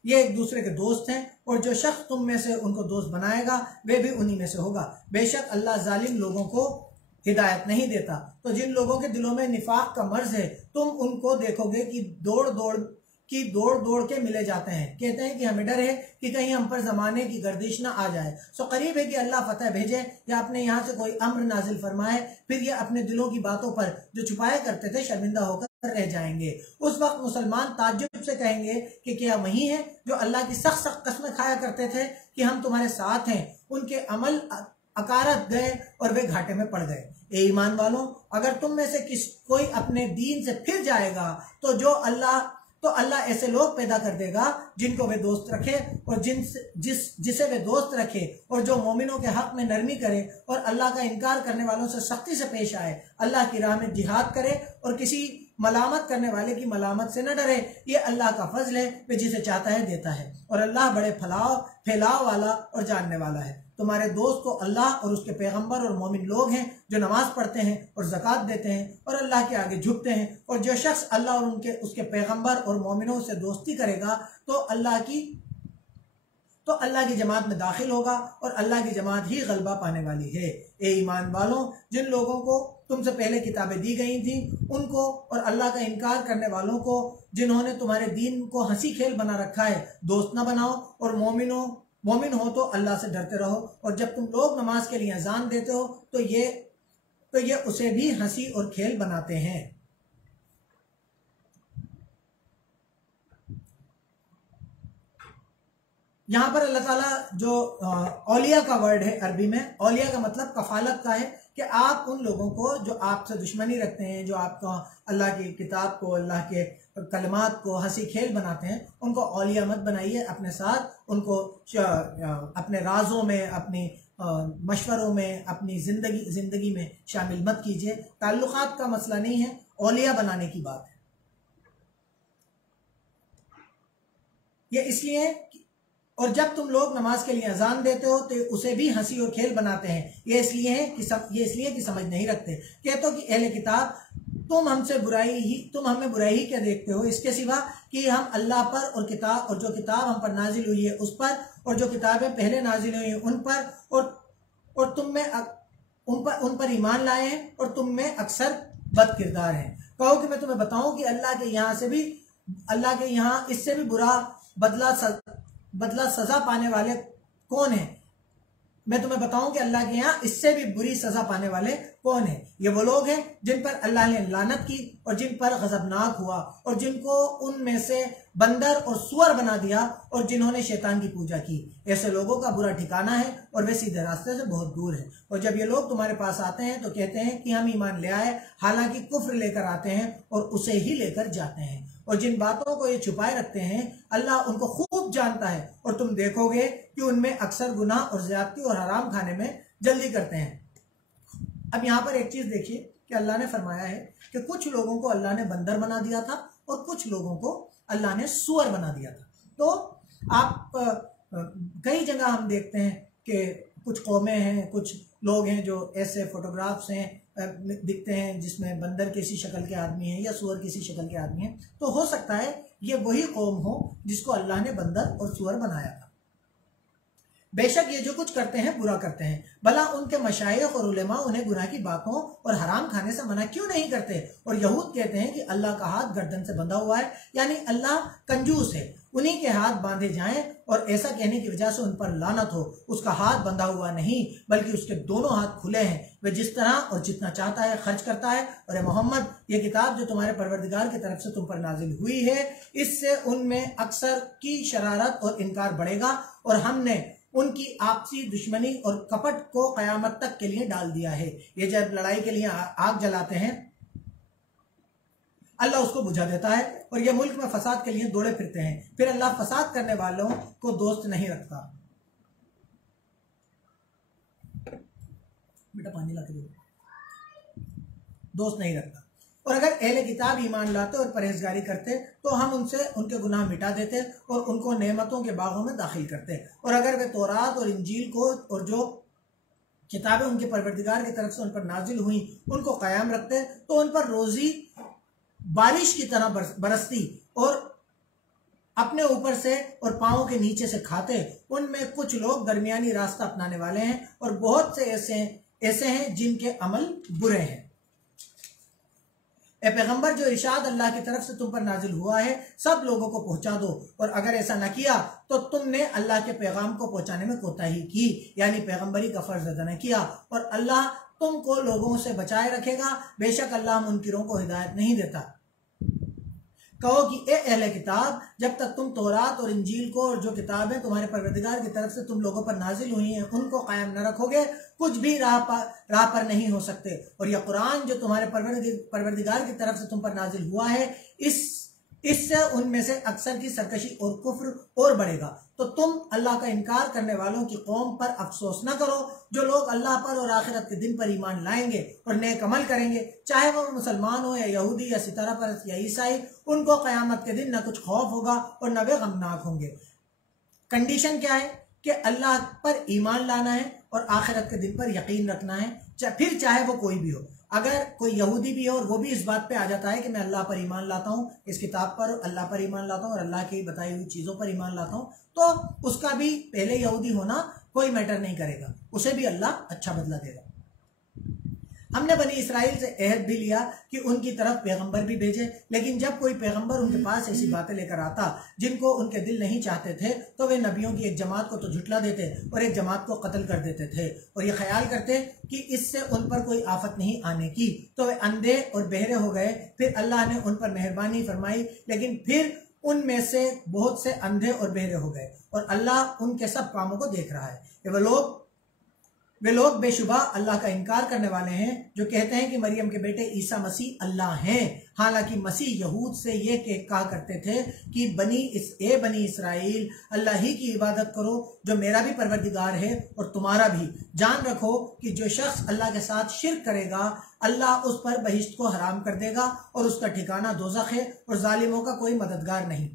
ये एक दूसरे के दोस्त हैं, और जो शख्स तुम में से उनको दोस्त बनाएगा वे भी उन्हीं में से होगा। बेशक अल्लाह जालिम लोगों को हिदायत नहीं देता। तो जिन लोगों के दिलों में निफाक का मर्ज है तुम उनको देखोगे कि कि दौड़ दौड़ के मिले जाते हैं। कहते हैं कि हमें डर है कि कहीं हम पर जमाने की गर्दिश ना आ जाए। सो करीब है कि अल्लाह फतह भेजे या अपने यहाँ से कोई अम्र नाजिल फरमाए, फिर ये अपने दिलों की बातों पर जो छुपाया करते थे शर्मिंदा होकर रह जाएंगे। उस वक्त मुसलमान ताज्जुब से कहेंगे कि क्या वही है जो अल्लाह की सख्त सख्त कस्में खाया करते थे कि हम तुम्हारे साथ हैं। उनके अमल अकारत गए और वे घाटे में पड़ गए। ए ईमान वालों, अगर तुम में से कोई अपने दीन से फिर जाएगा तो अल्लाह ऐसे लोग पैदा कर देगा जिनको वे दोस्त रखे और जिसे वे दोस्त रखे, और जो मोमिनों के हक में नरमी करे और अल्लाह का इनकार करने वालों से सख्ती से पेश आए, अल्लाह की राह में जिहाद करे और किसी मलामत करने वाले की मलामत से न डरे। ये अल्लाह का फजल है, वे जिसे चाहता है देता है, और अल्लाह बड़े फैलाव वाला और जानने वाला है। तुम्हारे दोस्त तो अल्लाह और उसके पैगंबर और मोमिन लोग हैं जो नमाज पढ़ते हैं और ज़कात देते हैं और अल्लाह के आगे झुकते हैं। और जो शख्स अल्लाह और उसके पैगंबर और मोमिनों से दोस्ती करेगा तो अल्लाह की जमात में दाखिल होगा और अल्लाह की जमात ही गलबा पाने वाली है। ए ईमान वालों, जिन लोगों को तुमसे पहले किताबें दी गई थी उनको और अल्लाह का इनकार करने वालों को जिन्होंने तुम्हारे दीन को हंसी खेल बना रखा है दोस्त न बनाओ, और मोमिन हो तो अल्लाह से डरते रहो। और जब तुम लोग नमाज के लिए अजान देते हो तो ये उसे भी हंसी और खेल बनाते हैं। यहाँ पर अल्लाह ताला जो औलिया का वर्ड है अरबी में, औलिया का मतलब कफालत का है कि आप उन लोगों को जो आपसे दुश्मनी रखते हैं, जो आपका अल्लाह की किताब को, अल्लाह के कलमात को हंसी खेल बनाते हैं, उनको औलिया मत बनाइए अपने साथ। उनको अपने राजों में, अपनी मशवरों में, अपनी जिंदगी में शामिल मत कीजिए। ताल्लुकात का मसला नहीं है, औलिया बनाने की बात है। ये इसलिए, और जब तुम लोग नमाज के लिए अजान देते हो तो उसे भी हंसी और खेल बनाते हैं। ये इसलिए कि समझ नहीं रखते। कहते हो कि अहले किताब, तुम हमें बुराई ही क्या देखते हो, इसके सिवा कि हम अल्लाह पर और जो किताब हम पर नाजिल हुई है उस पर, और जो किताबें पहले नाजिल हुई हैं उन पर, और उन पर ईमान लाए हैं, और तुम में अक्सर बद किरदार हैं। कहो कि मैं तुम्हें बताऊं कि अल्लाह के यहाँ इससे भी बुरा बदला सजा पाने वाले कौन है। मैं तुम्हें बताऊं कि अल्लाह के यहाँ इससे भी बुरी सजा पाने वाले कौन है। ये वो लोग हैं जिन पर अल्लाह ने लानत की और जिन पर गजबनाक हुआ, और जिनको उनमें से बंदर और सुअर बना दिया, और जिन्होंने शैतान की पूजा की। ऐसे लोगों का बुरा ठिकाना है और वे सीधे रास्ते से बहुत दूर है। और जब ये लोग तुम्हारे पास आते हैं तो कहते हैं कि हम ईमान ले आए, हालांकि कुफ्र लेकर आते हैं और उसे ही लेकर जाते हैं। और जिन बातों को ये छुपाए रखते हैं अल्लाह उनको खूब जानता है, और तुम देखोगे कि उनमें अक्सर गुनाह और ज्यादती और हराम खाने में जल्दी करते हैं। अब यहाँ पर एक चीज देखिए कि अल्लाह ने फरमाया है कि कुछ लोगों को अल्लाह ने बंदर बना दिया था और कुछ लोगों को अल्लाह ने सुअर बना दिया था। तो आप कई जगह हम देखते हैं कि कुछ कौमें हैं, कुछ लोग हैं जो ऐसे फोटोग्राफ्स हैं दिखते हैं जिसमें बंदर किसी शक्ल के आदमी है या सुअर किसी शक्ल के आदमी है। तो हो सकता है ये वही कौम हो जिसको अल्लाह ने बंदर और सुअर बनाया था। बेशक ये जो कुछ करते हैं बुरा करते हैं, भला उनके मशाइख और उलेमा उन्हें गुनाह की बातों और हराम खाने से मना क्यों नहीं करते। और यहूद कहते हैं कि अल्लाह का हाथ गर्दन से बंधा हुआ है, यानी अल्लाह कंजूस है, उन्हीं के हाथ बांधे जाएं, और ऐसा कहने की वजह से उन पर लानत हो। उसका हाथ बंधा हुआ नहीं बल्कि उसके दोनों हाथ खुले हैं, वह जिस तरह और जितना चाहता है खर्च करता है। और मोहम्मद, ये किताब जो तुम्हारे परवरदिगार की तरफ से तुम पर नाजिल हुई है, इससे उनमें अक्सर की शरारत और इनकार बढ़ेगा, और हमने उनकी आपसी दुश्मनी और कपट को कयामत तक के लिए डाल दिया है। ये जब लड़ाई के लिए आग जलाते हैं अल्लाह उसको बुझा देता है, और ये मुल्क में फसाद के लिए दौड़े फिरते हैं, फिर अल्लाह फसाद करने वालों को दोस्त नहीं रखता। बेटा पानी ला के दो। दोस्त नहीं रखता। और अगर अहले किताब ईमान लाते और परहेजगारी करते तो हम उनसे उनके गुनाह मिटा देते और उनको नेमतों के बागों में दाखिल करते। और अगर वे तौरात और इंजील को और जो किताबें उनके परवरदिगार की तरफ से उन पर नाजिल हुई उनको कायम रखते तो उन पर रोजी बारिश की तरह बरसती और अपने ऊपर से और पांवों के नीचे से खाते। उनमें कुछ लोग दरमियानी रास्ता अपनाने वाले हैं और बहुत से ऐसे हैं जिनके अमल बुरे हैं। ए पैगंबर, जो इरशाद अल्लाह की तरफ से तुम पर नाजिल हुआ है सब लोगों को पहुंचा दो, और अगर ऐसा न किया तो तुमने अल्लाह के पैगाम को पहुंचाने में कोताही की, यानी पैगंबरी का फर्ज अदा न किया, और अल्लाह तुमको लोगों से बचाए रखेगा, बेशक अल्लाह मुनकिरों को हिदायत नहीं देता। कहो कि ए अहले किताब, जब तक तुम तौरात और इंजील को और जो किताबें तुम्हारे परवरदिगार की तरफ से तुम लोगों पर नाजिल हुई हैं उनको कायम न रखोगे, कुछ भी राह पर नहीं हो सकते। और यह कुरान जो तुम्हारे परवरदिगार की तरफ से तुम पर नाजिल हुआ है, इससे उनमें से अक्सर की सरकशी और कुफ्र और बढ़ेगा। तो तुम अल्लाह का इनकार करने वालों की कौम पर अफसोस न करो, जो लोग अल्लाह पर और आखिरत के दिन पर ईमान लाएंगे और नेक अमल करेंगे, चाहे वो मुसलमान हो या यहूदी या सितारा परस्त या ईसाई, उनको क़यामत के दिन न कुछ खौफ होगा और न वे गमनाक होंगे। कंडीशन क्या है कि अल्लाह पर ईमान लाना है और आखिरत के दिन पर यकीन रखना है, फिर चाहे वो कोई भी हो। अगर कोई यहूदी भी हो और वो भी इस बात पे आ जाता है कि मैं अल्लाह पर ईमान लाता हूँ, इस किताब पर अल्लाह पर ईमान लाता हूँ और अल्लाह की बताई हुई चीज़ों पर ईमान लाता हूँ, तो उसका भी पहले यहूदी होना कोई मैटर नहीं करेगा, उसे भी अल्लाह अच्छा बदला देगा। हमने बनी इसराइल से अहद भी लिया कि उनकी तरफ पैगंबर भी भेजे, लेकिन जब कोई पैगंबर उनके पास ऐसी बातें लेकर आता जिनको उनके दिल नहीं चाहते थे, तो वे नबियों की एक जमात को तो झुटला देते और एक जमात को कत्ल कर देते थे, और ये ख्याल करते कि इससे उन पर कोई आफत नहीं आने की, तो वे अंधे और बहरे हो गए। फिर अल्लाह ने उन पर मेहरबानी फरमाई, लेकिन फिर उनमें से बहुत से अंधे और बहरे हो गए, और अल्लाह उनके सब कामों को देख रहा है। वे लोग बेशुबा अल्लाह का इनकार करने वाले हैं जो कहते हैं कि मरियम के बेटे ईसा मसीह अल्लाह हैं। हालांकि मसीह यहूद से ये कहा करते थे कि बनी इसराइल, अल्लाह ही की इबादत करो जो मेरा भी परवरदिगार है और तुम्हारा भी। जान रखो कि जो शख्स अल्लाह के साथ शिर्क करेगा, अल्लाह उस पर बहिश्त को हराम कर देगा और उसका ठिकाना दोज़ख है और जालिमों का कोई मददगार नहीं।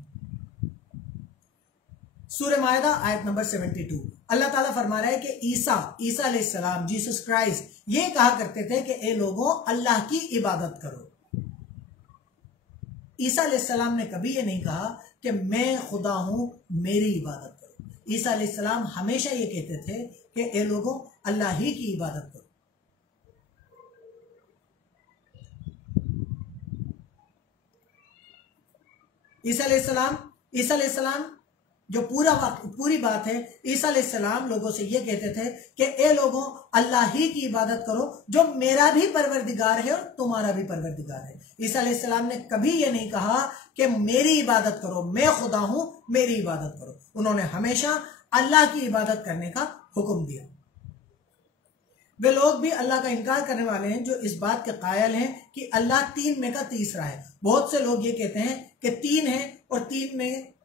सूरह मायदा आयत नंबर 72। अल्लाह ताला फरमा रहा है कि ईसा अलैहिस्सलाम, जीसस क्राइस्ट, ये कहा करते थे कि ए लोगों, अल्लाह की इबादत करो। ईसा अलैहिस्सलाम ने कभी ये नहीं कहा कि मैं खुदा हूं, मेरी इबादत करो। ईसा अलैहिस्सलाम हमेशा ये कहते थे कि ए लोगों, अल्लाह ही की इबादत करो। ईसा अलैहिस्सलाम जो पूरी बात है, ईसा अलैहिस्सलाम लोगों से ये कहते थे कि ए लोगों, अल्लाह ही की इबादत करो जो मेरा भी परवरदिगार है और तुम्हारा भी परवरदिगार है। ईसा अलैहिस्सलाम ने कभी ये नहीं कहा कि मेरी इबादत करो, मैं खुदा हूं, मेरी इबादत करो। उन्होंने हमेशा अल्लाह की इबादत करने का हुक्म दिया। वे लोग भी अल्लाह का इनकार करने वाले हैं जो इस बात के कायल हैं कि अल्लाह तीन में का तीसरा है। बहुत से लोग ये कहते हैं कि तीन है और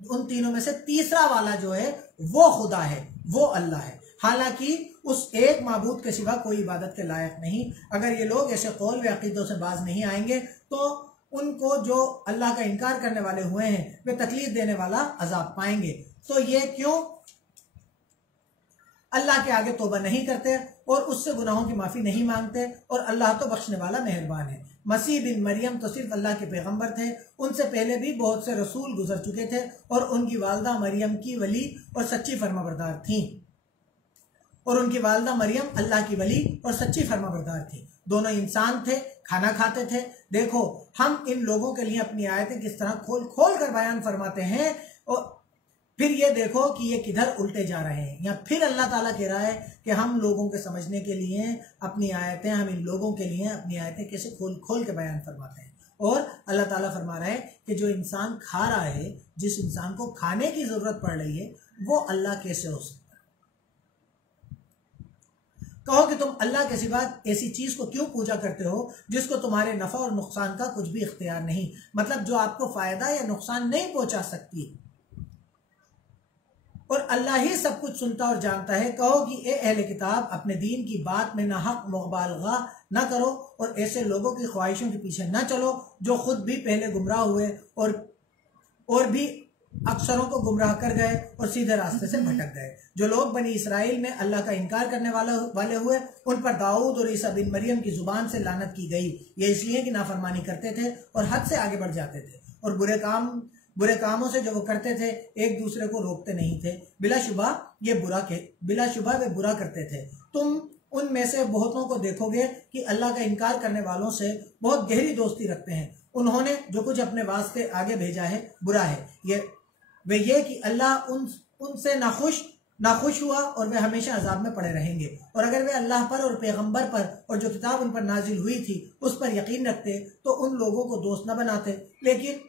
उन तीनों में से तीसरा वाला जो है वो खुदा है, वो अल्लाह है। हालांकि उस एक माबूद के सिवा कोई इबादत के लायक नहीं। अगर ये लोग ऐसे कौल व अकीदों से बाज नहीं आएंगे तो उनको जो अल्लाह का इनकार करने वाले हुए हैं वे तकलीफ देने वाला अजाब पाएंगे। तो ये क्यों? अल्लाह के आगे तौबा नहीं करते और उससे गुनाहों की माफ़ी नहीं मांगते, और अल्लाह तो बख्शने वाला मेहरबान है। मसीह बिन मरियम तो सिर्फ अल्लाह के पैगंबर थे, उनसे पहले भी बहुत से रसूल गुजर चुके थे, और उनकी वालदा मरियम की वली और सच्ची फर्माबरदार थीं। और उनकी वालदा मरियम अल्लाह की वली और सच्ची फर्माबरदार थी। दोनों इंसान थे, खाना खाते थे। देखो, हम इन लोगों के लिए अपनी आयतें किस तरह खोल खोल कर बयान फरमाते हैं, और फिर ये देखो कि ये किधर उल्टे जा रहे हैं। या फिर अल्लाह ताला कह रहा है कि हम लोगों के समझने के लिए अपनी आयतें, हम इन लोगों के लिए अपनी आयतें कैसे खोल खोल के बयान फरमाते हैं। और अल्लाह ताला फरमा रहा है कि जो इंसान खा रहा है, जिस इंसान को खाने की जरूरत पड़ रही है, वो अल्लाह कैसे हो सकता है? कहो कि तुम अल्लाह के सिवा ऐसी चीज को क्यों पूजा करते हो जिसको तुम्हारे नफा और नुकसान का कुछ भी इख्तियार नहीं, मतलब जो आपको फायदा या नुकसान नहीं पहुंचा सकती, और अल्लाह ही सब कुछ सुनता और जानता है। कहो कि ए अहले किताब, अपने दीन की बात में नाहक मुबालगा न करो और ऐसे लोगों की ख्वाहिशों के पीछे न चलो जो खुद भी पहले गुमराह हुए और भी अक्सरों को गुमराह कर गए और सीधे रास्ते से भटक गए। जो लोग बनी इसराइल में अल्लाह का इनकार करने वाले हुए, उन पर दाऊद और ईसा बिन मरियम की जुबान से लानत की गई। ये इसलिए कि नाफरमानी करते थे और हद से आगे बढ़ जाते थे, और बुरे कामों से जो वो करते थे एक दूसरे को रोकते नहीं थे। बिलाशुबा वे बुरा करते थे। तुम उनमें से बहुतों को देखोगे कि अल्लाह का इनकार करने वालों से बहुत गहरी दोस्ती रखते हैं। उन्होंने जो कुछ अपने वास्ते आगे भेजा है बुरा है, ये कि अल्लाह उनसे नाखुश हुआ और वे हमेशा अजाब में पड़े रहेंगे। और अगर वे अल्लाह पर और पैगंबर पर और जो किताब उन पर नाजिल हुई थी उस पर यकीन रखते तो उन लोगों को दोस्त न बनाते, लेकिन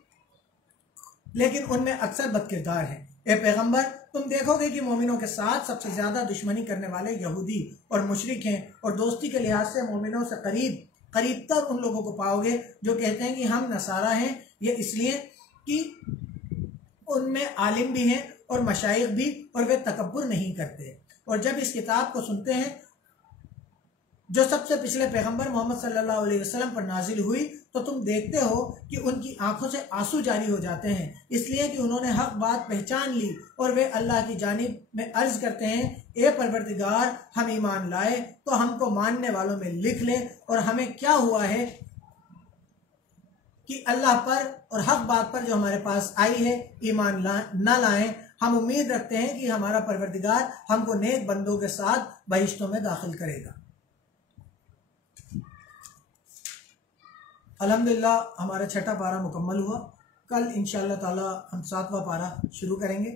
उनमें अक्सर बदकिरदार हैं। ए पैगंबर, तुम देखोगे कि मोमिनों के साथ सबसे ज्यादा दुश्मनी करने वाले यहूदी और मुशरिक हैं, और दोस्ती के लिहाज से मोमिनों से करीब तर उन लोगों को पाओगे जो कहते हैं कि हम नसारा हैं। ये इसलिए कि उनमें आलिम भी हैं और मशाइख भी, और वे तकब्बुर नहीं करते। और जब इस किताब को सुनते हैं जो सबसे पिछले पैगंबर मोहम्मद सल्लल्लाहु अलैहि वसल्लम पर नाजिल हुई, तो तुम देखते हो कि उनकी आंखों से आंसू जारी हो जाते हैं, इसलिए कि उन्होंने हक बात पहचान ली और वे अल्लाह की जानिब में अर्ज करते हैं, ए परवरदिगार, हम ईमान लाए तो हमको मानने वालों में लिख ले, और हमें क्या हुआ है कि अल्लाह पर और हक बात पर जो हमारे पास आई है ईमान न लाएं। हम उम्मीद रखते हैं कि हमारा परवरदिगार हमको नेक बंदों के साथ बहिश्तों में दाखिल करेगा। अल्हम्दुलिल्लाह हमारा छठा पारा मुकम्मल हुआ। कल इंशाअल्लाह ताला हम 7वां पारा शुरू करेंगे।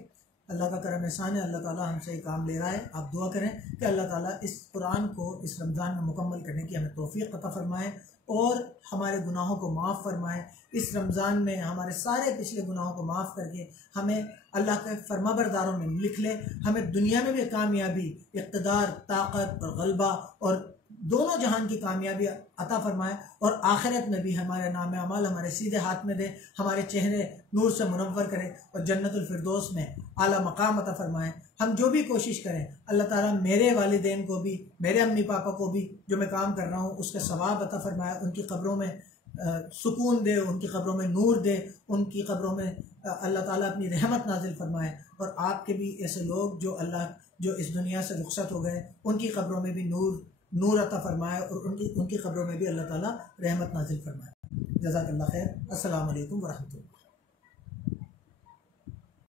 अल्लाह का करम एहसान है, अल्लाह ताला हमसे ये काम ले रहा है। आप दुआ करें कि अल्लाह ताला इस कुरान को इस रमज़ान में मुकम्मल करने की हमें तौफीक अता फरमाए और हमारे गुनाहों को माफ़ फरमाए। इस रमज़ान में हमारे सारे पिछले गुनाहों को माफ़ करके हमें अल्लाह के फरमाबरदारों में लिख ले। हमें दुनिया में भी कामयाबी, इक़्तिदार, ताकत और गलबा और दोनों जहान की कामयाबी अता फरमाए, और आखिरत में भी हमारे नाम अमाल हमारे सीधे हाथ में दे, हमारे चेहरे नूर से मुनव्वर करे और जन्नतुल फिरदौस में आला मकाम अता फरमाए। हम जो भी कोशिश करें अल्लाह ताला मेरे वालिदैन को भी, मेरे अम्मी पापा को भी जो मैं काम कर रहा हूँ उसका सवाब अता फरमाए, उनकी कब्रों में सुकून दे, उनकी कब्रों में नूर दे, उनकी कब्रों में अल्लाह ताला अपनी रहमत नाजिल फरमाए। और आपके भी ऐसे लोग जो इस दुनिया से रुखसत हो गए उनकी कब्रों में भी नूर अता फरमाए और उनकी कब्रों में भी अल्लाह ताला रहमत नाजिल फरमाए। जज़ाकल्लाह खैर। अस्सलामु अलैकुम व रहमतुल्लाह।